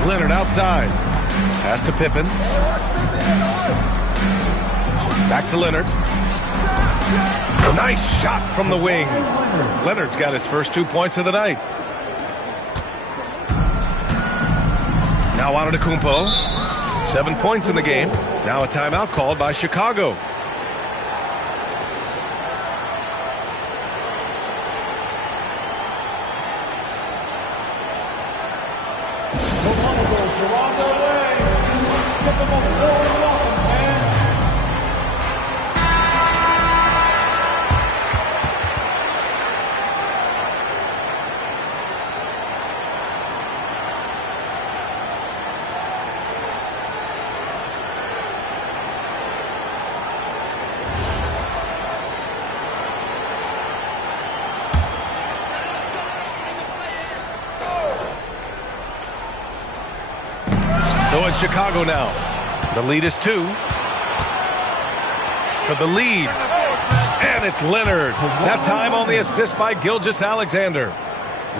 Leonard outside. Pass to Pippen. Back to Leonard. Nice shot from the wing. Leonard's got his first 2 points of the night. Now Antetokounmpo. 7 points in the game. Now a timeout called by Chicago. So it's Chicago now. The lead is 2. For the lead. And it's Leonard. That time on the assist by Gilgeous-Alexander.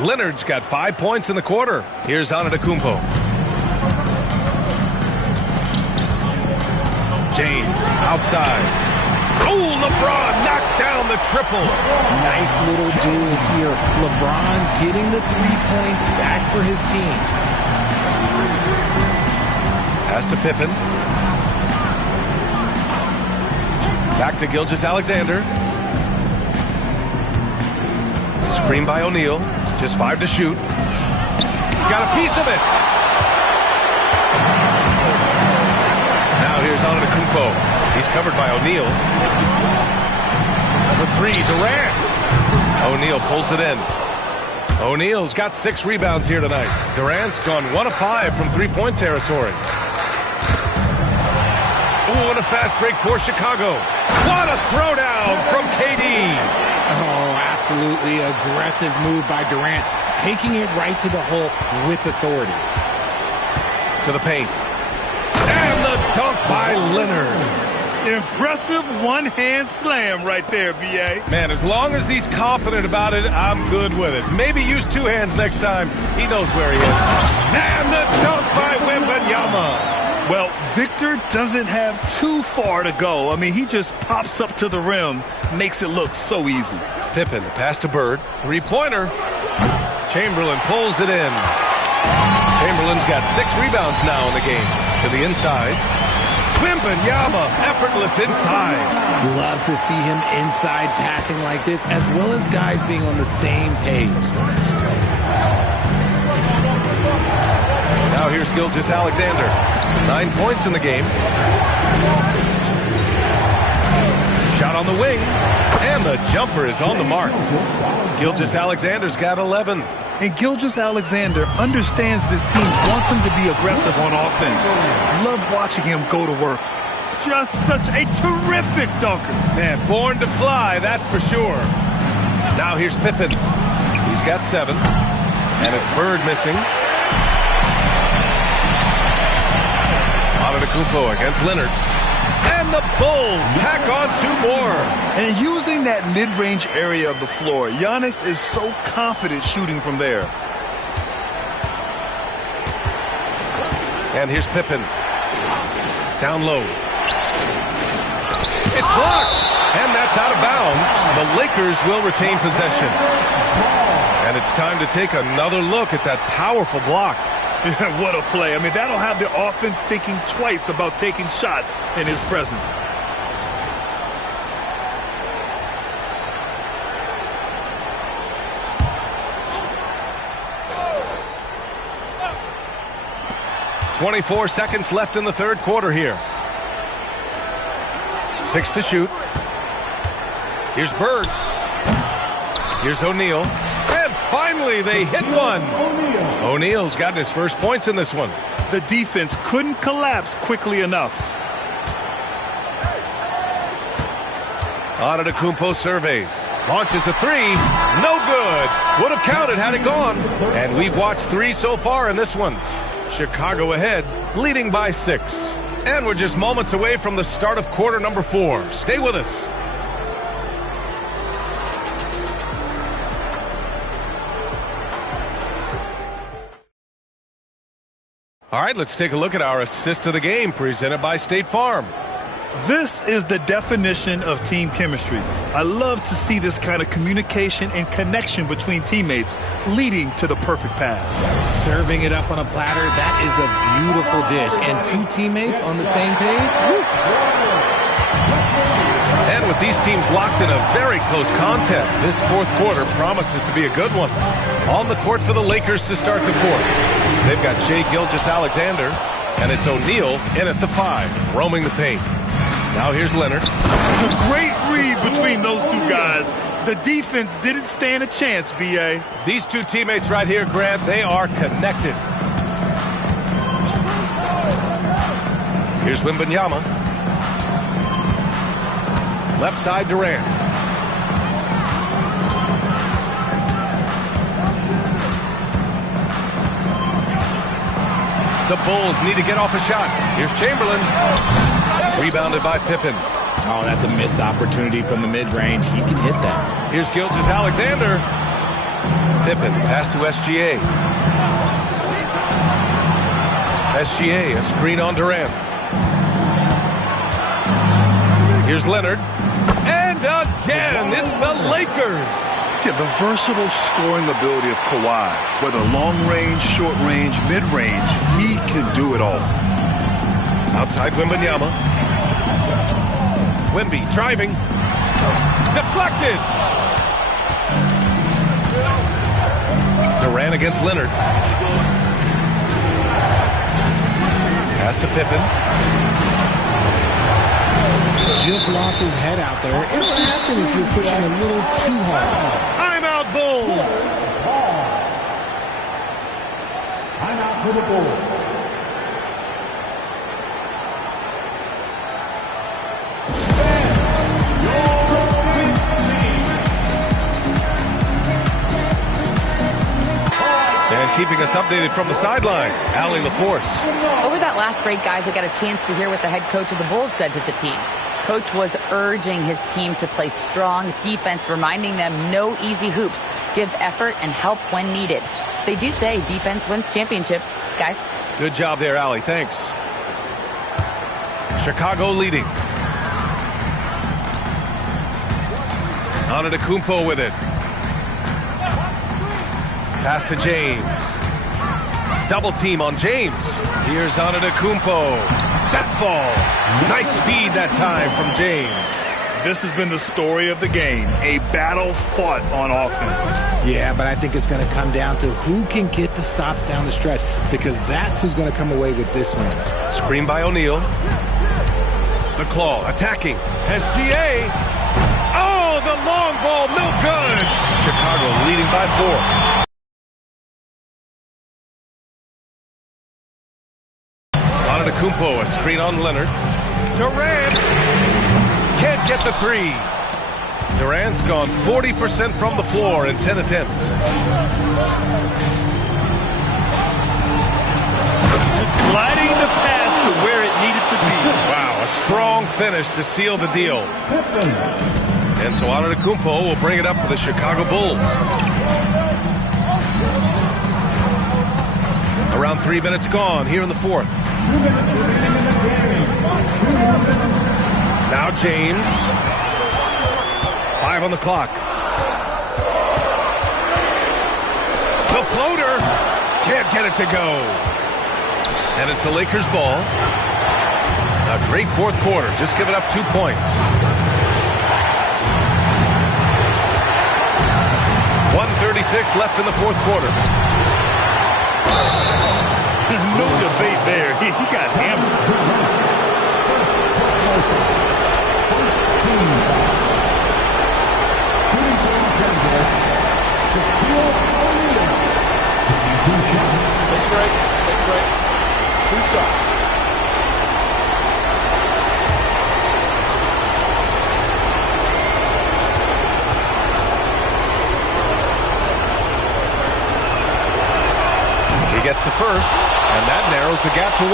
Leonard's got 5 points in the quarter. Here's Antetokounmpo. James outside. Oh, LeBron knocks down the triple. Nice little duel here. LeBron getting the 3 points back for his team. Pass to Pippen. Back to Gilgeous-Alexander. Screen by O'Neal. Just 5 to shoot. Got a piece of it. Now here's Antetokounmpo. He's covered by O'Neal. For 3, Durant. O'Neal pulls it in. O'Neal's got 6 rebounds here tonight. Durant's gone 1 of 5 from 3-point territory. Ooh, and a fast break for Chicago. What a throwdown from KD. Oh, absolutely aggressive move by Durant, taking it right to the hole with authority. To the paint. And the dunk by Leonard. Impressive one-hand slam right there, B.A. Man, as long as he's confident about it, I'm good with it. Maybe use 2 hands next time. He knows where he is. And the dunk by Wembanyama. Well, Victor doesn't have too far to go. I mean, he just pops up to the rim, makes it look so easy. Pippen, the pass to Bird. 3-pointer. Chamberlain pulls it in. Chamberlain's got 6 rebounds now in the game. To the inside. Wembanyama, effortless inside. Love to see him inside passing like this, as well as guys being on the same page. Now here's Gilgeous-Alexander. 9 points in the game. Shot on the wing. And the jumper is on the mark. Gilgeous-Alexander's got 11. And Gilgeous-Alexander understands this team wants him to be aggressive on offense. Love watching him go to work. Just such a terrific dunker. Man, born to fly, that's for sure. Now here's Pippen. He's got 7. And it's Bird missing. Antetokounmpo against Leonard. And the Bulls tack on 2 more. And using that mid-range area of the floor, Giannis is so confident shooting from there. And here's Pippen. Down low. It's blocked. And that's out of bounds. The Lakers will retain possession. And it's time to take another look at that powerful block. What a play. I mean, that'll have the offense thinking twice about taking shots in his presence. 24 seconds left in the third quarter here. 6 to shoot. Here's Bird. Here's O'Neal. And finally, they hit one. O'Neal's gotten his first points in this one. The defense couldn't collapse quickly enough. Antetokounmpo surveys. Launches a three. No good. Would have counted had it gone. And we've watched 3 so far in this one. Chicago ahead, leading by 6. And we're just moments away from the start of quarter number 4. Stay with us. All right, let's take a look at our assist of the game presented by State Farm. This is the definition of team chemistry. I love to see this kind of communication and connection between teammates leading to the perfect pass. Serving it up on a platter, that is a beautiful dish. And 2 teammates on the same page. Woo. And with these teams locked in a very close contest, this fourth quarter promises to be a good one. On the court for the Lakers to start the fourth. They've got Shai Gilgeous-Alexander, and it's O'Neal in at the 5, roaming the paint. Now here's Leonard. A great read between those 2 guys. The defense didn't stand a chance, B.A. These 2 teammates right here, Grant, they are connected. Here's Wembanyama. Left side, Durant. The Bulls need to get off a shot. Here's Chamberlain. Rebounded by Pippen. Oh, that's a missed opportunity from the mid-range. He can hit that. Here's Gilgeous-Alexander. Pippen, pass to SGA. SGA, a screen on Durant. Here's Leonard. And again, it's the Lakers. Yeah, the versatile scoring ability of Kawhi. Whether long range, short range, mid-range, he can do it all. Outside Wembanyama. Wemby driving. Deflected. Durant against Leonard. Pass to Pippen. Just lost his head out there. It would happen if you're pushing a little too hard. Timeout, Bulls. Timeout for the Bulls. And keeping us updated from the sideline, Allie LaForce. Over that last break, guys, I got a chance to hear what the head coach of the Bulls said to the team. Coach was urging his team to play strong defense, reminding them no easy hoops, give effort and help when needed. They do say defense wins championships, guys. Good job there, Allie. Thanks. Chicago leading. Antetokounmpo with it. Pass to James. Double team on James. Here's Antetokounmpo. That falls. Nice feed that time from James. This has been the story of the game. A battle fought on offense. Yeah, but I think it's going to come down to who can get the stops down the stretch, because that's who's going to come away with this one. Screen by O'Neal. The claw attacking. SGA. Oh, the long ball, no good. Chicago leading by 4. Antetokounmpo, a screen on Leonard. Durant can't get the 3. Durant's gone 40% from the floor in 10 attempts. Gliding the pass to where it needed to be. Wow, a strong finish to seal the deal. And so Antetokounmpo will bring it up for the Chicago Bulls. Around 3 minutes gone here in the fourth. Now James. 5 on the clock. The floater. Can't get it to go. And it's the Lakers ball. A great fourth quarter. Just giving up 2 points. 1:36 left in the fourth quarter. No debate there. He got hammered. Take a break. Take a break. 2 shots. He gets the first, and that narrows the gap to 1.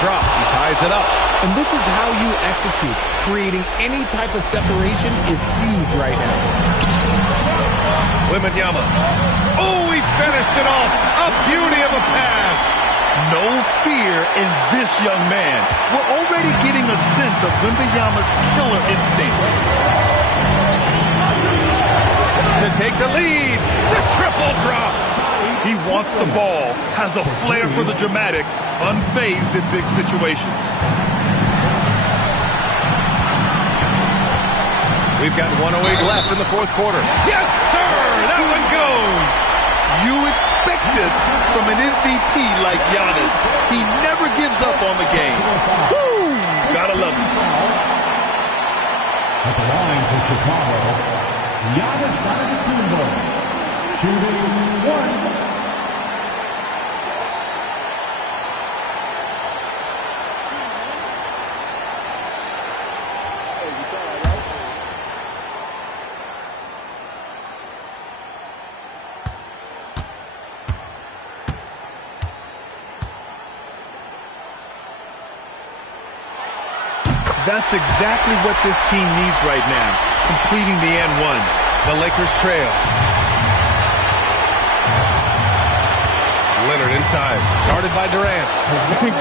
Drops. He ties it up. And this is how you execute. Creating any type of separation is huge right now. Wembanyama. Oh, he finished it off. A beauty of a pass. No fear in this young man. We're already getting a sense of Wembanyama's killer instinct. To take the lead. The triple drops. He wants the ball, has a flair for the dramatic, unfazed in big situations. We've got 1:08 left in the fourth quarter. Yes, sir! That one goes! You expect this from an MVP like Giannis. He never gives up on the game. Woo! Gotta love him. At the line for Chicago, Giannis Antetokounmpo, shooting 1. That's exactly what this team needs right now, completing the and one. The Lakers trail. Leonard inside, guarded by Durant.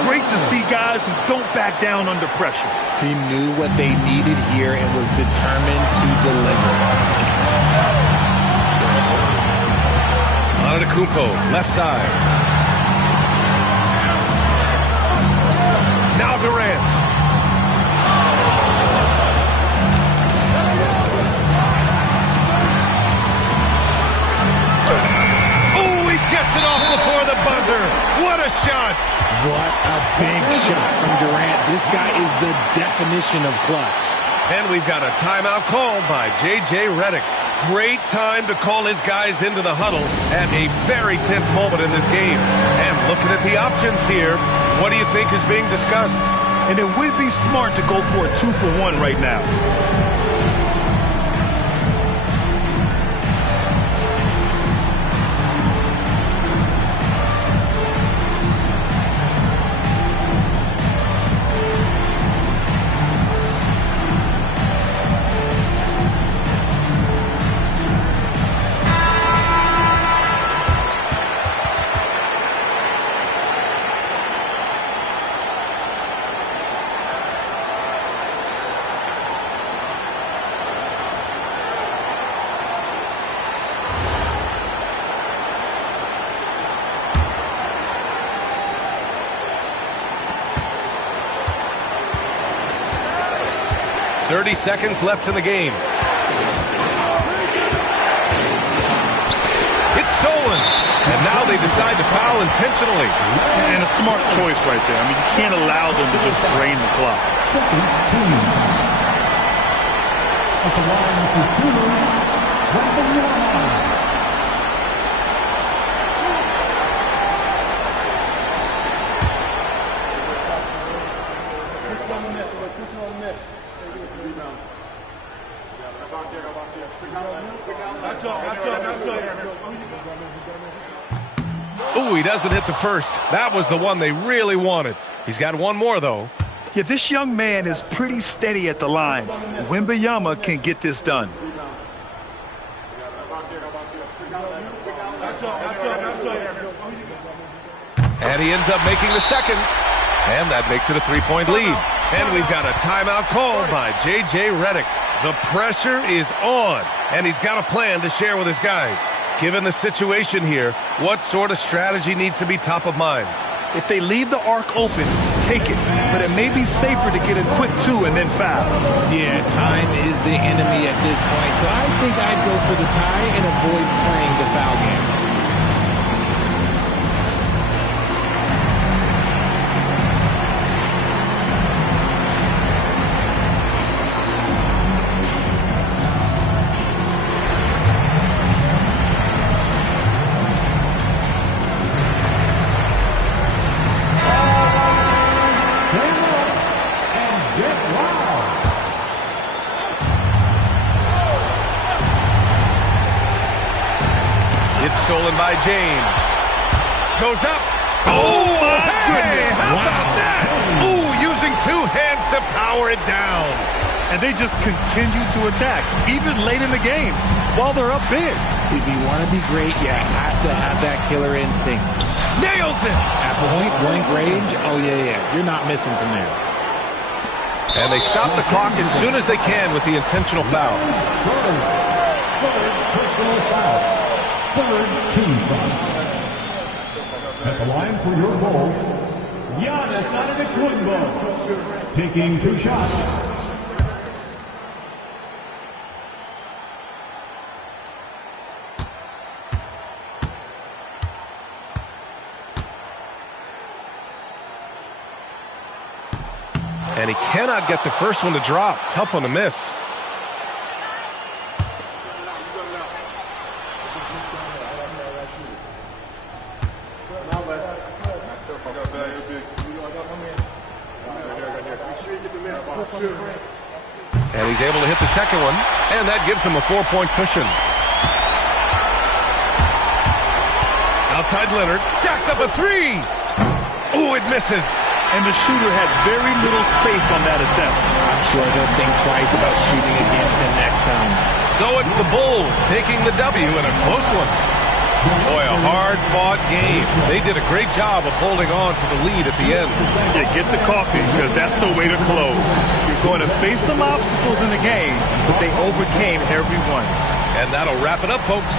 Great to see guys who don't back down under pressure. He knew what they needed here and was determined to deliver. Antetokounmpo, left side. Now Durant. Gets it off before the buzzer. What a shot. What a big shot from Durant. This guy is the definition of clutch. And we've got a timeout called by J.J. Redick. Great time to call his guys into the huddle at a very tense moment in this game. And looking at the options here, what do you think is being discussed? And it would be smart to go for a 2-for-1 right now. .30 seconds left in the game. It's stolen. And now they decide to foul intentionally. And a smart choice right there. I mean, you can't allow them to just drain the clock. Second team. At the line for shooter, Wembanyama. Ooh, he doesn't hit the first. That was the one they really wanted. He's got one more, though. Yeah, this young man is pretty steady at the line. Wembanyama can get this done. And he ends up making the second. And that makes it a 3-point lead. And we've got a timeout called by J.J. Redick. The pressure is on, and he's got a plan to share with his guys. Given the situation here, what sort of strategy needs to be top of mind? If they leave the arc open, take it. But it may be safer to get a quick 2 and then foul. Yeah, time is the enemy at this point, so I think I'd go for the tie and avoid playing the foul game. Stolen by James. Goes up. Oh, my goodness. How about that? Ooh, using 2 hands to power it down. And they just continue to attack, even late in the game, while they're up big. If you want to be great, you have to have that killer instinct. Nails it. At point-blank range, oh, yeah. You're not missing from there. And they stop the clock as soon as they can with the intentional foul. Third personal foul. Third team foul. At the line for your goals, Giannis Antetokounmpo, taking 2 shots. And he cannot get the first one to drop. Tough one to miss. And he's able to hit the second one, and that gives him a 4-point cushion. Outside Leonard, jacks up a 3. Ooh, it misses. And the shooter had very little space on that attempt. I'm sure they'll think twice about shooting against him next time. So it's the Bulls taking the W in a close one. Boy, a hard-fought game. They did a great job of holding on to the lead at the end. Yeah, get the coffee, because that's the way to close. You're going to face some obstacles in the game, but they overcame every one. And that'll wrap it up, folks.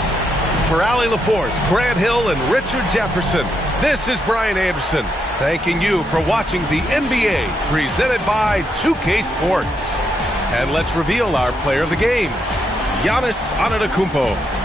For Allie LaForce, Grant Hill, and Richard Jefferson, this is Brian Anderson, thanking you for watching the NBA presented by 2K Sports. And let's reveal our player of the game, Giannis Antetokounmpo.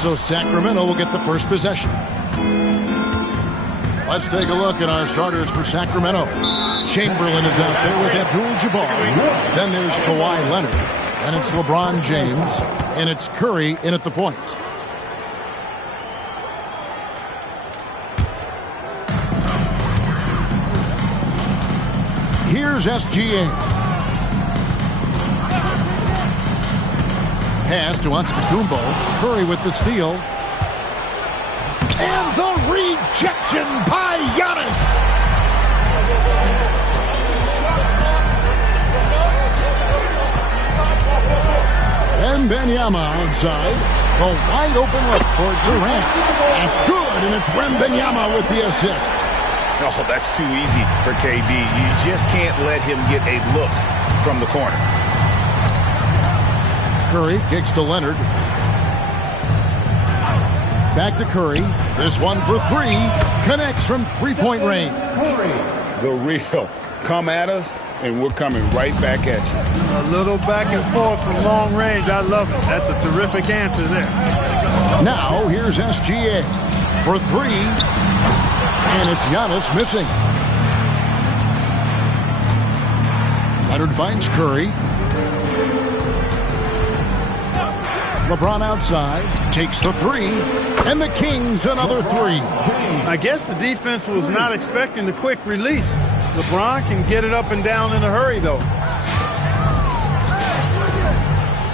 So Sacramento will get the first possession. Let's take a look at our starters for Sacramento. Chamberlain is out there with Abdul-Jabbar. Then there's Kawhi Leonard. And it's LeBron James. And it's Curry in at the point. Here's SGA. Pass to Antetokounmpo. Curry with the steal. And the rejection by Giannis. And Wembanyama outside. A wide open look for Durant. That's good, and it's Wembanyama with the assist. Oh, that's too easy for KD. You just can't let him get a look from the corner. Curry kicks to Leonard. Back to Curry. This one for three. Connects from three-point range. The real. Come at us, and we're coming right back at you. A little back and forth from long range. I love it. That's a terrific answer there. Now, here's SGA for three. And it's Giannis missing. Leonard finds Curry. LeBron outside, takes the three, and the Kings another three. I guess the defense was not expecting the quick release. LeBron can get it up and down in a hurry, though.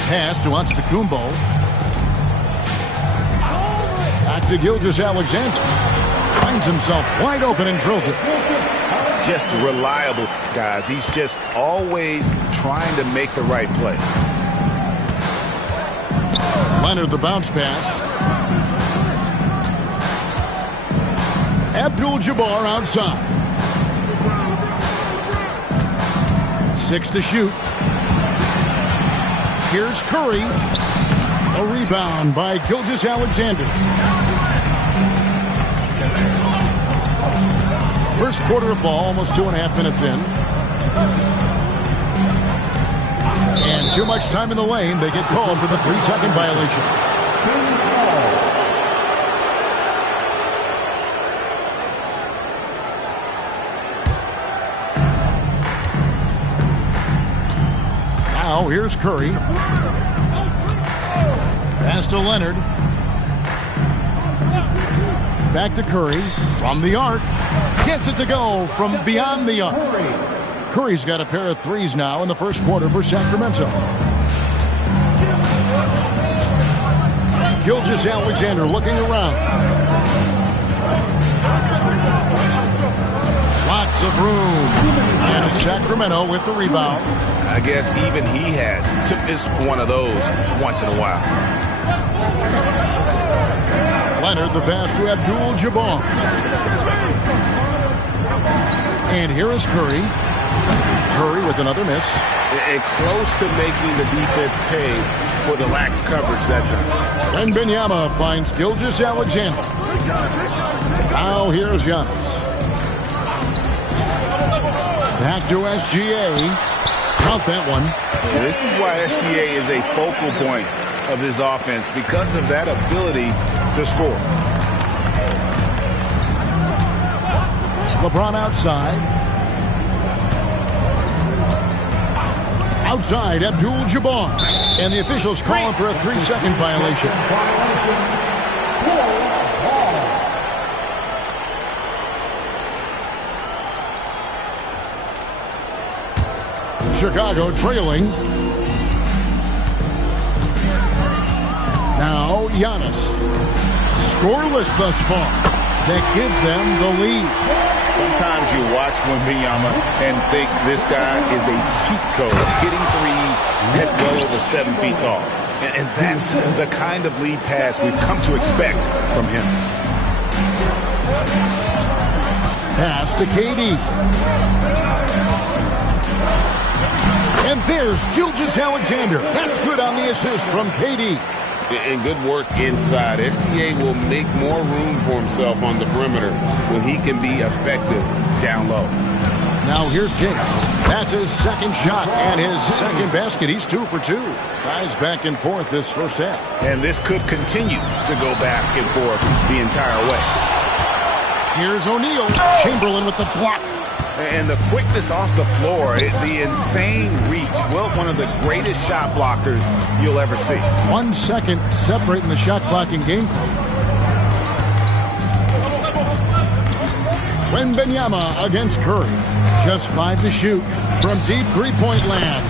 Pass to Antetokounmpo. Back to Gilgeous-Alexander. Finds himself wide open and drills it. Just reliable, guys. He's just always trying to make the right play. Leonard the bounce pass. Abdul-Jabbar outside. 6 to shoot. Here's Curry. A rebound by Gilgeous-Alexander. First quarter of ball, almost 2.5 minutes in. And too much time in the lane. They get called for the 3-second violation. Now here's Curry. Pass to Leonard. Back to Curry. From the arc. Gets it to go from beyond the arc. Curry's got a pair of threes now in the first quarter for Sacramento. Gilgeous-Alexander looking around. Lots of room. And it's Sacramento with the rebound. I guess even he has to miss one of those once in a while. Leonard the pass to Abdul-Jabbar. And here is Curry. Curry with another miss. And close to making the defense pay for the lax coverage that time. And Wembanyama finds Gilgeous-Alexander. Now here's Giannis. Back to SGA. Count that one. This is why SGA is a focal point of this offense, because of that ability to score. LeBron outside. Outside, Abdul-Jabbar. And the officials calling for a 3-second violation. Chicago trailing. Now Giannis. Scoreless thus far. That gives them the lead. Sometimes you watch Wembanyama and think this guy is a cheat code, hitting threes at well over 7 feet tall. And that's the kind of lead pass we've come to expect from him. Pass to KD. And there's Gilgeous-Alexander. That's good on the assist from KD. And good work inside. SGA will make more room for himself on the perimeter when he can be effective down low. Now here's James. That's his second shot and his second basket. He's 2 for 2. Guys back and forth this first half. And this could continue to go back and forth the entire way. Here's O'Neal. Chamberlain with the block. And the quickness off the floor, the insane reach. Well, one of the greatest shot blockers you'll ever see. 1 second separating the shot clock and game clock. Wembanyama against Curry. Just 5 to shoot from deep three-point land.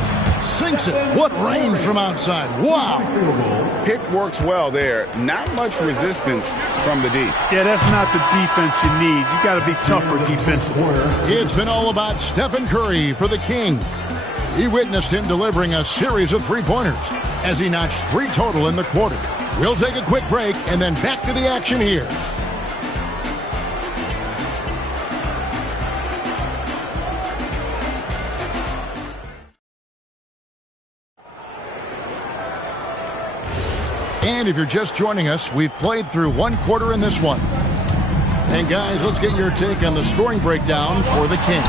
Sinks it. What range from outside. Wow. Pick works well there. Not much resistance from the D. Yeah, that's not the defense you need. You got to be tougher defensively. It's been all about Stephen Curry for the Kings. He witnessed him delivering a series of three-pointers as he notched 3 total in the quarter. We'll take a quick break and then back to the action here. And if you're just joining us, we've played through 1 quarter in this one. And guys, let's get your take on the scoring breakdown for the Kings.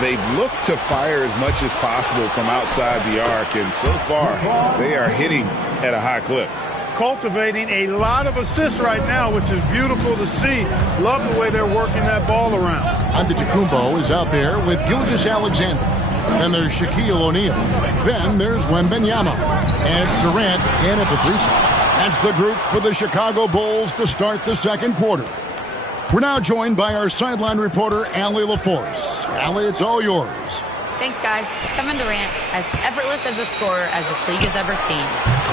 They've looked to fire as much as possible from outside the arc, and so far they are hitting at a high clip. Cultivating a lot of assists right now, which is beautiful to see. Love the way they're working that ball around. Antetokounmpo is out there with Gilgeous-Alexander. Then there's Shaquille O'Neal. Then there's Wembanyama. And it's Durant in at the 3 spot. That's the group for the Chicago Bulls to start the second quarter. We're now joined by our sideline reporter, Allie LaForce. Allie, it's all yours. Thanks, guys. Kevin Durant, as effortless as a scorer as this league has ever seen.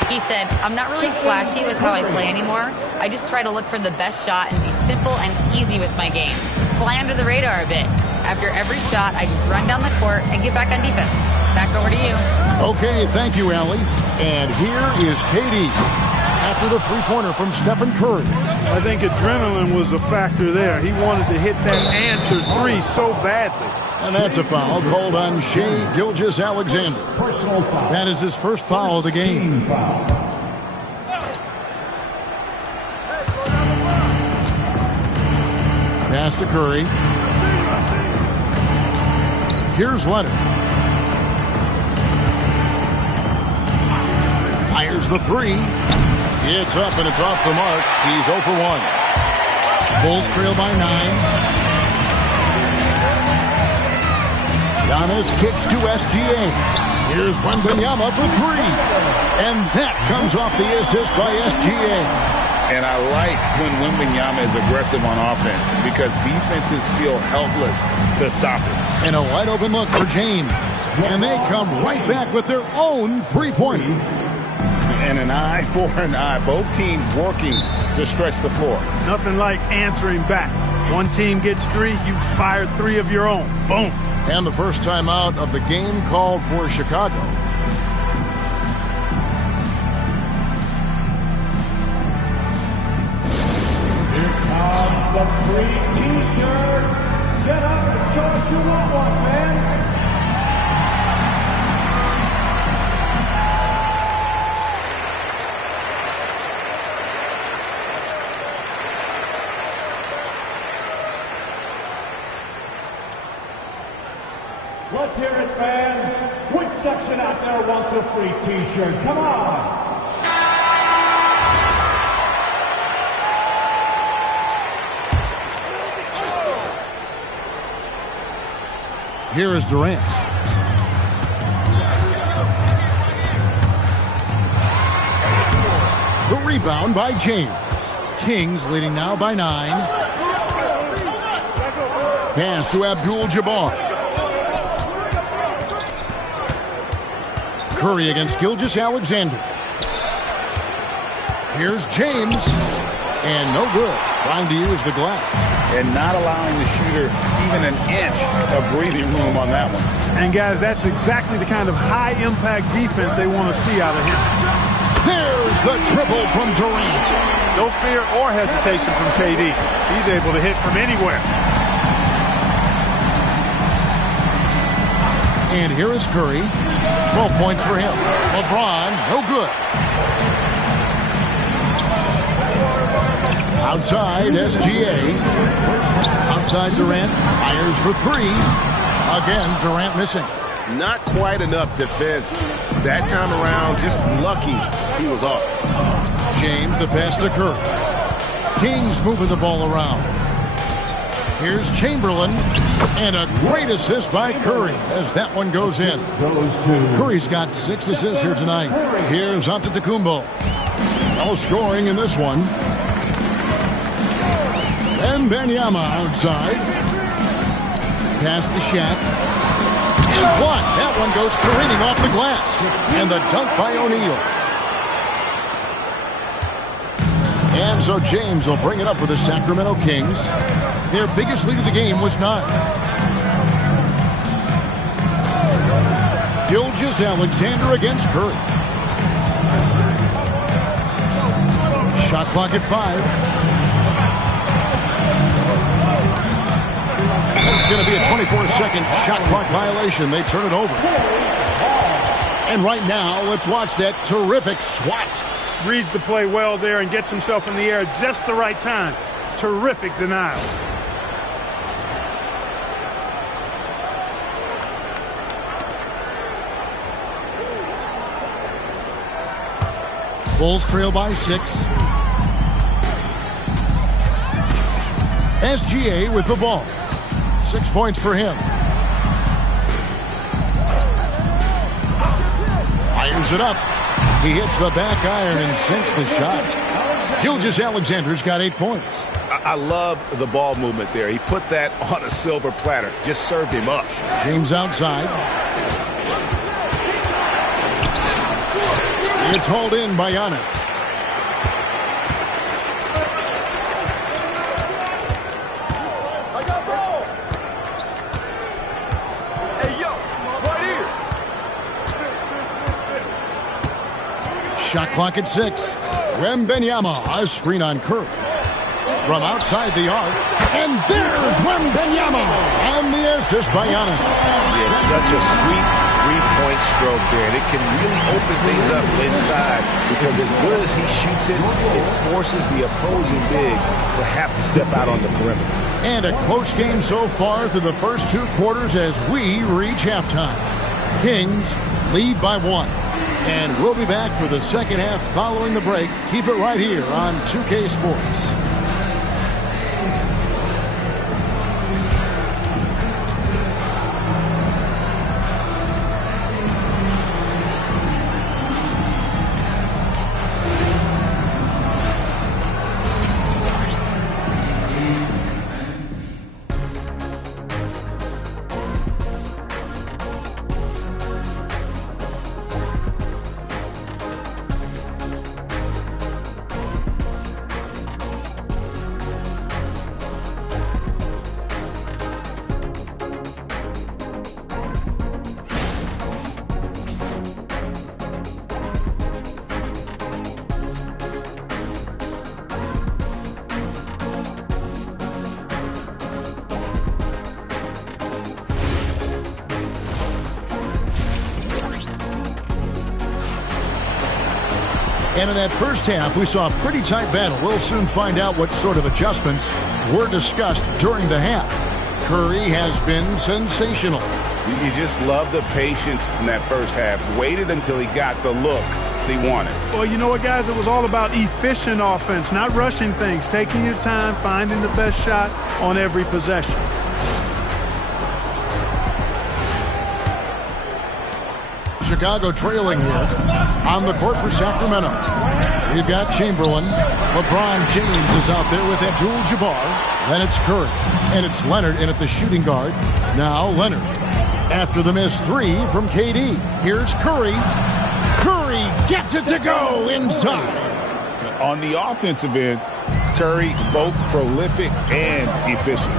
He said, I'm not really flashy with how I play anymore. I just try to look for the best shot and be simple and easy with my game. Fly under the radar a bit. After every shot, I just run down the court and get back on defense. Back over to you. Okay, thank you, Allie. And here is KD after the three-pointer from Stephen Curry. I think adrenaline was a factor there. He wanted to hit that answer 3 so badly. And that's a foul called on Shai Gilgeous-Alexander. That is his first foul of the game. Pass to Curry. Here's Leonard. Fires the 3. It's up and it's off the mark. He's 0 for 1. Bulls trail by 9. Giannis kicks to SGA. Here's Wembanyama for 3. And that comes off the assist by SGA. And I like when Wembanyama is aggressive on offense because defenses feel helpless to stop it. And a wide open look for James. And they come right back with their own three-pointer. And an eye for an eye. Both teams working to stretch the floor. Nothing like answering back. One team gets 3, you fire 3 of your own. Boom. And the first time out of the game called for Chicago. Some free t-shirts. Get up and show us you want one, man. Let's hear it, fans. Which section out there wants a free t-shirt? Come on. Here is Durant. The rebound by James. Kings leading now by 9. Pass to Abdul-Jabbar. Curry against Gilgeous-Alexander. Here's James. And no good. Trying to use the glass. And not allowing the shooter even an inch of breathing room on that one. And guys, that's exactly the kind of high-impact defense they want to see out of him. There's the triple from Durant. No fear or hesitation from KD. He's able to hit from anywhere. And here is Curry. 12 points for him. LeBron, no good. Outside, SGA. Outside, Durant. Fires for three. Again, Durant missing. Not quite enough defense. That time around, just lucky he was off. James, the pass to Curry. Kings moving the ball around. Here's Chamberlain. And a great assist by Curry as that one goes in. Curry's got 6 assists here tonight. Here's Antetokounmpo. No scoring in this one. And Wembanyama outside. Pass to Shaq. And one. That one goes careening off the glass. And the dunk by O'Neal. And so James will bring it up with the Sacramento Kings. Their biggest lead of the game was 9. Gilgeous-Alexander against Curry. Shot clock at 5. It's going to be a 24-second shot clock violation. They turn it over. And right now, let's watch that terrific swat. Reads the play well there and gets himself in the air at just the right time. Terrific denial. Bulls trail by 6. SGA with the ball. 6 points for him. Fires it up. He hits the back iron and sinks the shot. Gilgeous-Alexander's got 8 points. I love the ball movement there. He put that on a silver platter. Just served him up. James outside. It's hauled in by Giannis. Shot clock at 6. Wembanyama, a screen on Curry. From outside the arc. And there's Wembanyama. And the assist by Giannis. Yeah, such a sweet three-point stroke there. And it can really open things up inside because as good as he shoots it, it forces the opposing bigs to have to step out on the perimeter. And a close game so far through the first 2 quarters as we reach halftime. Kings lead by 1. And we'll be back for the second half following the break. Keep it right here on 2K Sports. And in that first half, we saw a pretty tight battle. We'll soon find out what sort of adjustments were discussed during the half. Curry has been sensational. You just love the patience in that first half. Waited until he got the look he wanted. Well, you know what, guys? It was all about efficient offense, not rushing things, taking your time, finding the best shot on every possession. Chicago trailing here on the court for Sacramento. We've got Chamberlain. LeBron James is out there with Abdul-Jabbar. Then it's Curry. And it's Leonard in at the shooting guard. Now Leonard. After the missed 3 from KD. Here's Curry. Curry gets it to go inside. On the offensive end, Curry both prolific and efficient.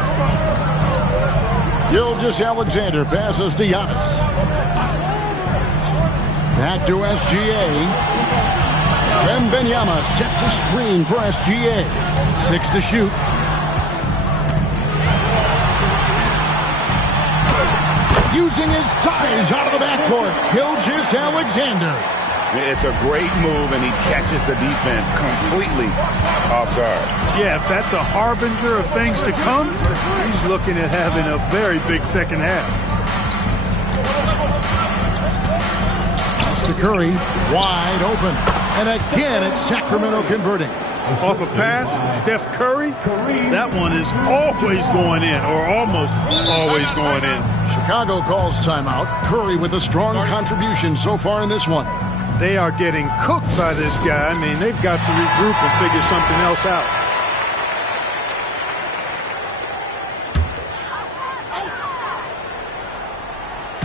Gilgeous-Alexander passes to Giannis. Back to SGA. Wembanyama sets a screen for SGA. 6 to shoot. Using his size out of the backcourt, Gilgeous-Alexander. It's a great move, and he catches the defense completely off guard. Yeah, if that's a harbinger of things to come, he's looking at having a very big second half. To Curry, wide open. And again, it's Sacramento converting. Off a pass, Steph Curry, that one is always going in, or almost always going in. Chicago calls timeout. Curry with a strong contribution so far in this one. They are getting cooked by this guy. I mean, they've got to regroup and figure something else out.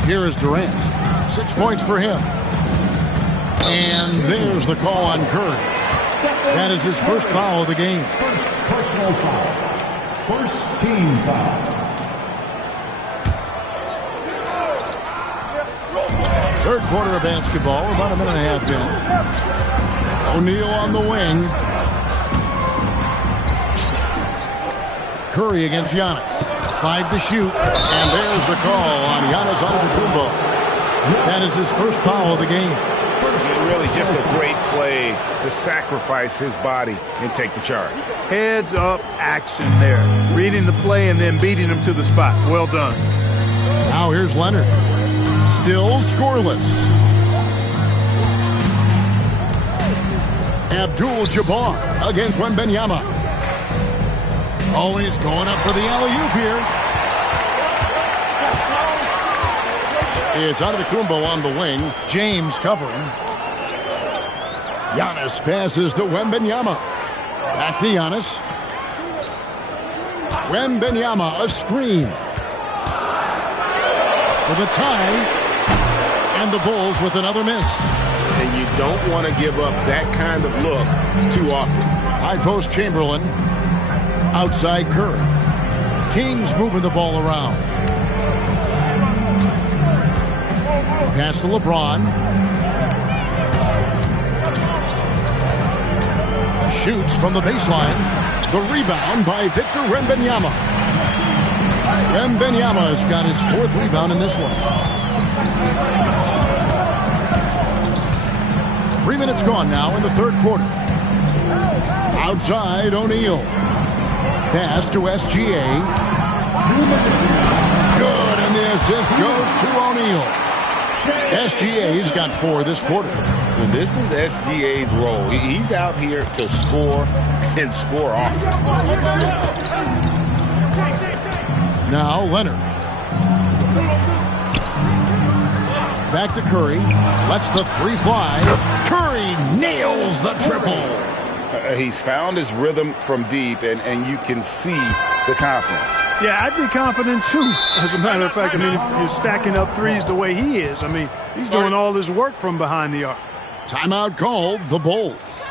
Here is Durant. 6 points for him. And there's the call on Curry. That is his first foul of the game. First personal foul. First team foul. Third quarter of basketball, about a minute and a half in. O'Neal on the wing. Curry against Giannis. 5 to shoot. And there's the call on Giannis Antetokounmpo. That is his first foul of the game. Really just a great play to sacrifice his body and take the charge. Heads up action there. Reading the play and then beating him to the spot. Well done. Now here's Leonard. Still scoreless. Abdul-Jabbar against Wembanyama. Oh, he's going up for the alley-oop here. It's Antetokounmpo on the wing. James covering. Giannis passes to Wembanyama. Back to Giannis. Wembanyama, a screen. For the tie. And the Bulls with another miss. And you don't want to give up that kind of look too often. High post Chamberlain. Outside Curry. Kings moving the ball around. Pass to LeBron. Shoots from the baseline. The rebound by Victor Wembanyama. Wembanyama has got his 4th rebound in this one. 3 minutes gone now in the third quarter. Outside O'Neal. Pass to SGA. Good, and the assist goes to O'Neal. SGA's got 4 this quarter. And this is SGA's role. He's out here to score and score often. Now Leonard. Back to Curry. Lets the 3 fly. Curry nails the triple. He's found his rhythm from deep, and you can see the confidence. Yeah, I'd be confident too. As a matter of fact, I mean, if you're stacking up threes the way he is, I mean, he's doing all this work from behind the arc. Timeout called, the Bulls.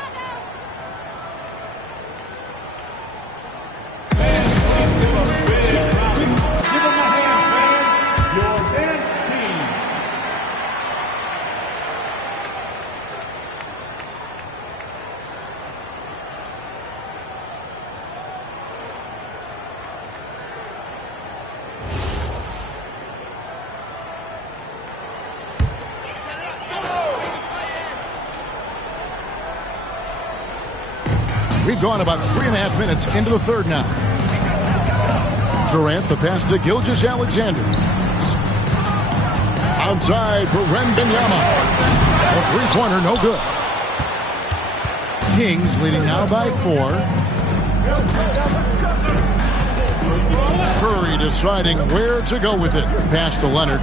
We've gone about 3.5 minutes into the third now. Durant, the pass to Gilgeous-Alexander. Outside for Wembanyama. A 3-pointer, no good. Kings leading now by 4. Curry deciding where to go with it. Pass to Leonard.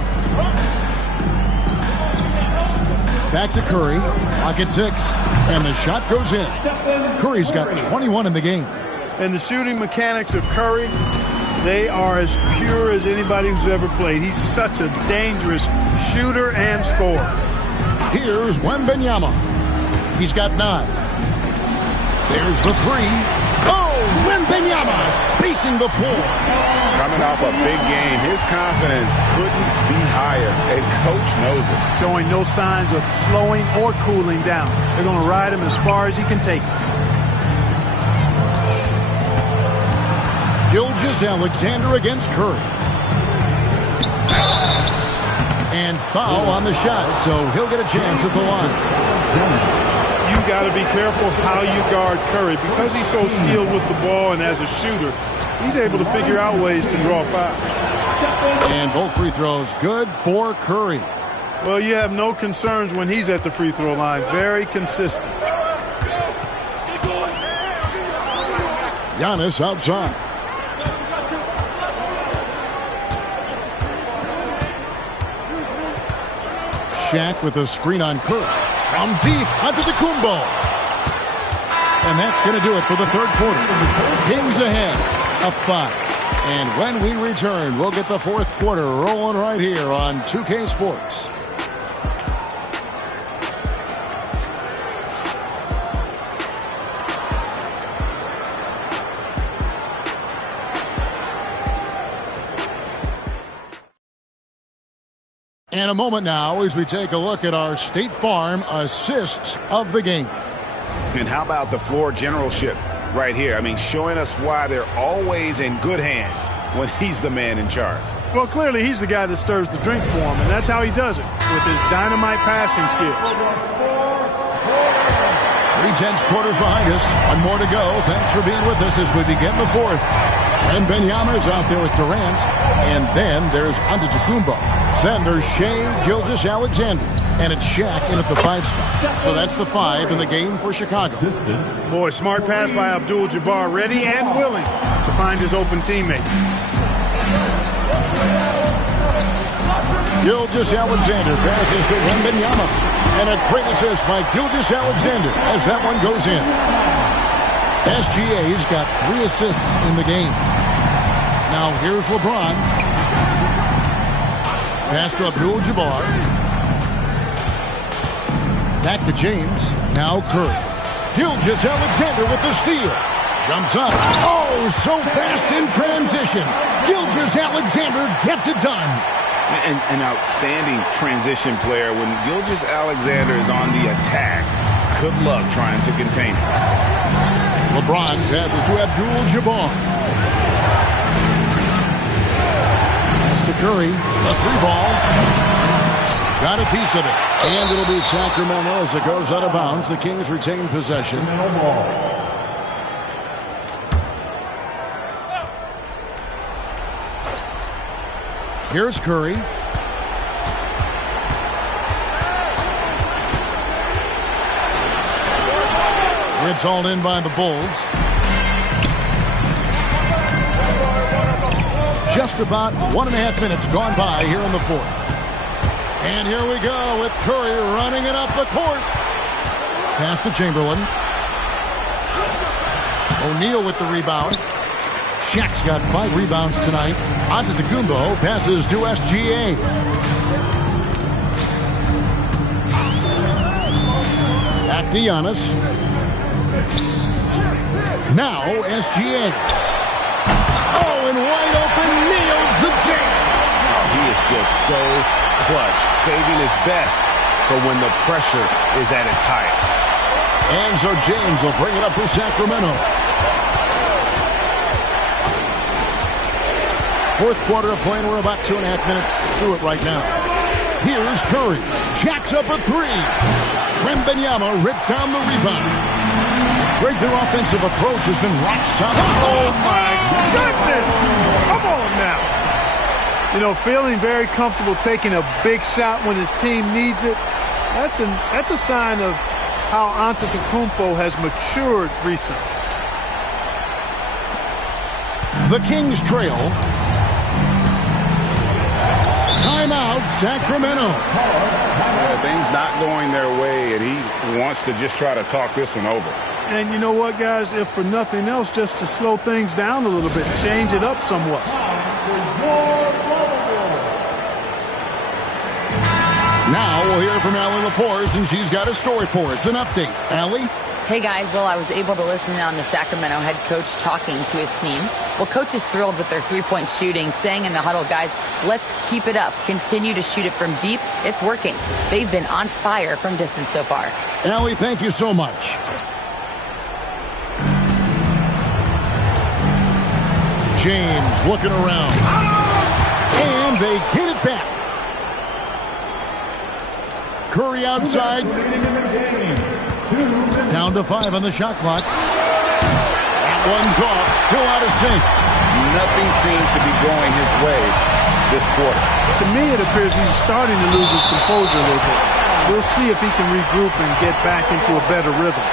Back to Curry. Clock at 6. And the shot goes in. Curry's got 21 in the game. And the shooting mechanics of Curry, they are as pure as anybody who's ever played. He's such a dangerous shooter and scorer. Here's Wembanyama. He's got 9. There's the 3. Oh, Wembanyama spacing the floor. Coming off a big game, his confidence couldn't be higher, and coach knows it. Showing no signs of slowing or cooling down. They're going to ride him as far as he can take him. Gilgeous-Alexander against Curry. And foul on the shot, so he'll get a chance at the line. You got to be careful how you guard Curry. Because he's so skilled with the ball and as a shooter, he's able to figure out ways to draw fouls. And both free throws good for Curry. Well, you have no concerns when he's at the free throw line. Very consistent. Giannis outside. Shaq with a screen on Curry. From deep onto the Kumbo. And that's going to do it for the third quarter. Kings ahead, up 5. And when we return, we'll get the fourth quarter rolling right here on 2K Sports. And a moment now as we take a look at our State Farm assists of the game. And how about the floor generalship right here? I mean, showing us why they're always in good hands when he's the man in charge. Well, clearly he's the guy that stirs the drink for him, and that's how he does it, with his dynamite passing skills. 3/10 quarters behind us. One more to go. Thanks for being with us as we begin the fourth. And Benyama's out there with Durant. And then there's Antetokounmpo. Then there's Shai Gilgeous-Alexander. And it's Shaq in at the 5 spot. So that's the 5 in the game for Chicago. Boy, smart pass by Abdul-Jabbar. Ready and willing to find his open teammate. Gilgeous-Alexander passes to Wembanyama. And a great assist by Gilgeous-Alexander as that one goes in. SGA's got 3 assists in the game. Now here's LeBron. Pass to Abdul-Jabbar. Back to James. Now Curry. Gilgeous-Alexander with the steal. Jumps up. Oh, so fast in transition. Gilgeous-Alexander gets it done. An outstanding transition player. When Gilgeous-Alexander is on the attack, good luck trying to contain him. LeBron passes to Abdul-Jabbar. Pass to Curry. A 3-ball. Got a piece of it. And it'll be Sacramento as it goes out of bounds. The Kings retain possession. Here's Curry. It's all in by the Bulls. Just about 1.5 minutes gone by here in the fourth. And here we go with Curry running it up the court. Pass to Chamberlain. O'Neal with the rebound. Shaq's got 5 rebounds tonight. Antetokounmpo passes to SGA. Back to Giannis. Now SGA. Oh, and wide open, nails the jam. He is just so clutch, saving his best for when the pressure is at its highest. And so James will bring it up for Sacramento. Fourth quarter of play, and we're about 2.5 minutes through it right now. Here's Curry. Jacks up a 3. Wembanyama rips down the rebound. Greg, their offensive approach has been rock solid. Oh, my goodness! Come on now. You know, feeling very comfortable taking a big shot when his team needs it. That's a sign of how Antetokounmpo has matured recently. The Kings trail. Timeout, Sacramento. Things not going their way, and he wants to just try to talk this one over. And you know what, guys? If for nothing else, just to slow things down a little bit, change it up somewhat. Now we'll hear from Allie LaForce, and she's got a story for us. An update. Allie? Hey, guys. Well, I was able to listen in on the Sacramento head coach talking to his team. Well, coach is thrilled with their 3-point shooting, saying in the huddle, guys, let's keep it up. Continue to shoot it from deep. It's working. They've been on fire from distance so far. Allie, thank you so much. James looking around. And they get it back. Curry outside. Down to 5 on the shot clock. That one's off. Still out of sync. Nothing seems to be going his way this quarter. To me, it appears he's starting to lose his composure a little bit. We'll see if he can regroup and get back into a better rhythm.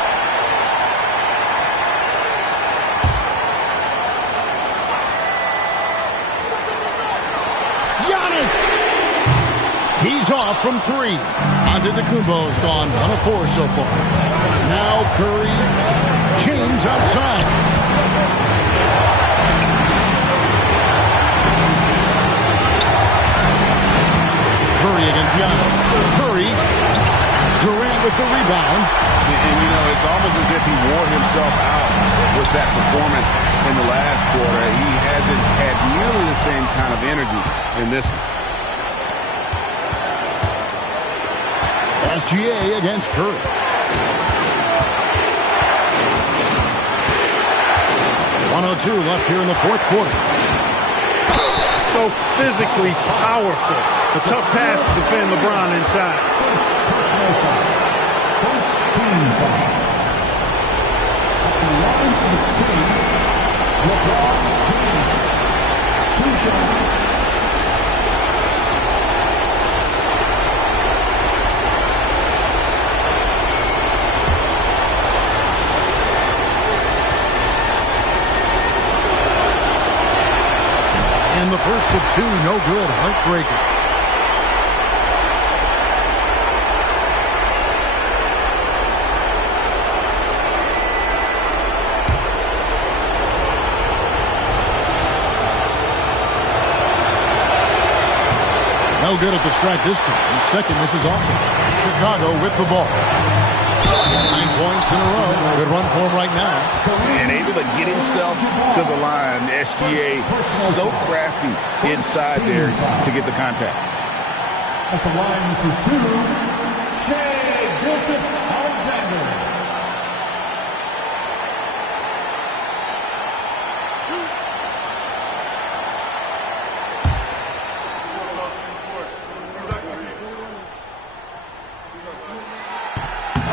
He's off from 3. Antetokounmpo's gone 1 of 4 so far. Now Curry. James outside. Curry against Giannis. Curry. Durant with the rebound. And, you know, it's almost as if he wore himself out with that performance in the last quarter. He hasn't had nearly the same kind of energy in this one. SGA against Curry. .102 left here in the fourth quarter. So physically powerful. A tough task to defend LeBron inside. And the first of 2, no good. Heartbreaker. No good at the strike this time. Second misses also. Chicago with the ball. 9 points in a row. Good run for him right now. And able to get himself to the line. SGA so crafty inside there to get the contact. At the line for 2, Shai Gilgeous-Alexander.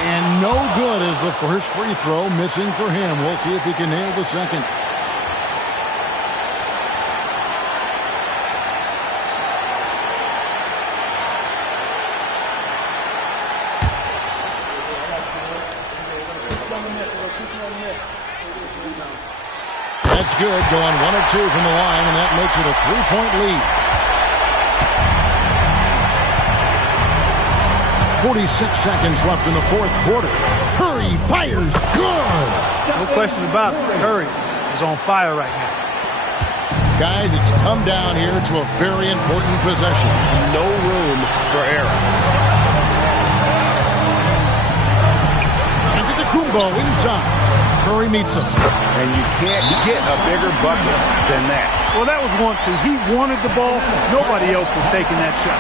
And no good as the first free throw missing for him. We'll see if he can nail the second. That's good, going 1 of 2 from the line, and that makes it a 3-point lead. 46 seconds left in the fourth quarter. Curry fires good. No question about it. Curry is on fire right now. Guys, it's come down here to a very important possession. No room for error. Antetokounmpo inside. Curry meets him. And you can't get a bigger bucket than that. Well, that was 1-2. He wanted the ball. Nobody else was taking that shot.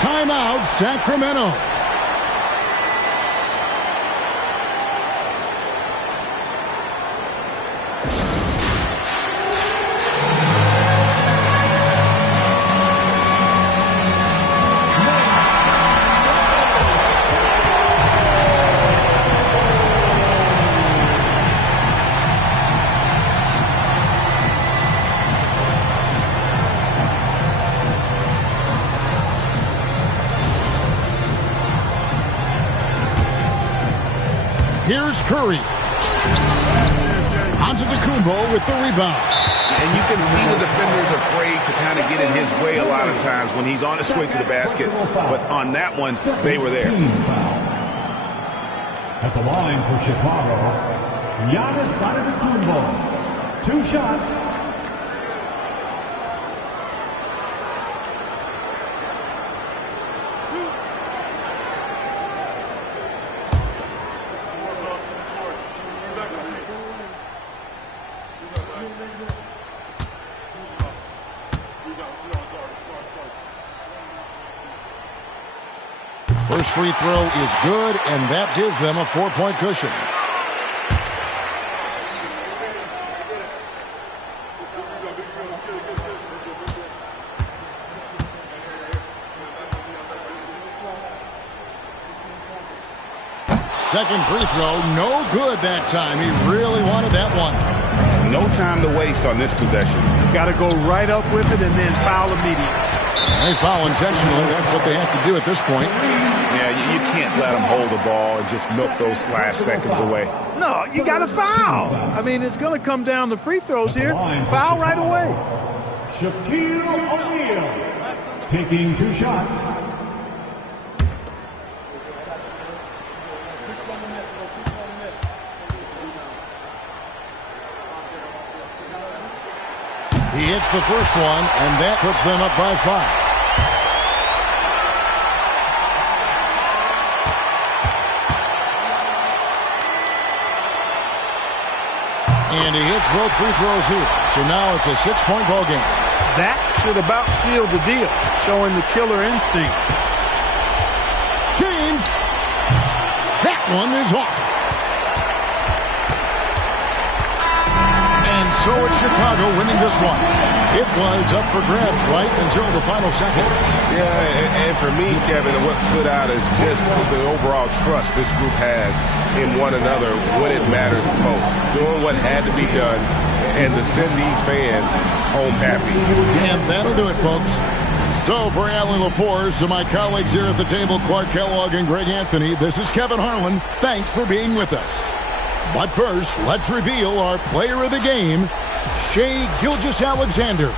Timeout, Sacramento. Here's Curry. Antetokounmpo with the rebound. And you can see the defender's afraid to kind of get in his way a lot of times when he's on his way to the basket. But on that one, they were there. At the line for Chicago, Giannis Antetokounmpo. 2 shots. First free throw is good, and that gives them a 4-point cushion. second free throw, no good that time. He really wanted that one. No time to waste on this possession. Got to go right up with it and then foul immediately. They foul intentionally. That's what they have to do at this point. Yeah, you can't let them hold the ball and just milk those last seconds away. No, you got to foul. I mean, it's going to come down to free throws here. Foul right away. Shaquille O'Neal taking 2 shots. He hits the first one, and that puts them up by 5. And he hits both free throws here. So now it's a 6-point ball game. That should about seal the deal, showing the killer instinct. James. That one is off. And so it's Chicago winning this one. It was up for grabs right until the final seconds. Yeah, and for me, Kevin, what stood out is just the overall trust this group has in one another when it matters most. Doing what had to be done and to send these fans home happy. And that'll do it, folks. So for Alan LaForce, to my colleagues here at the table, Clark Kellogg and Greg Anthony, this is Kevin Harlan. Thanks for being with us. But first, let's reveal our player of the game, Shai Gilgeous-Alexander.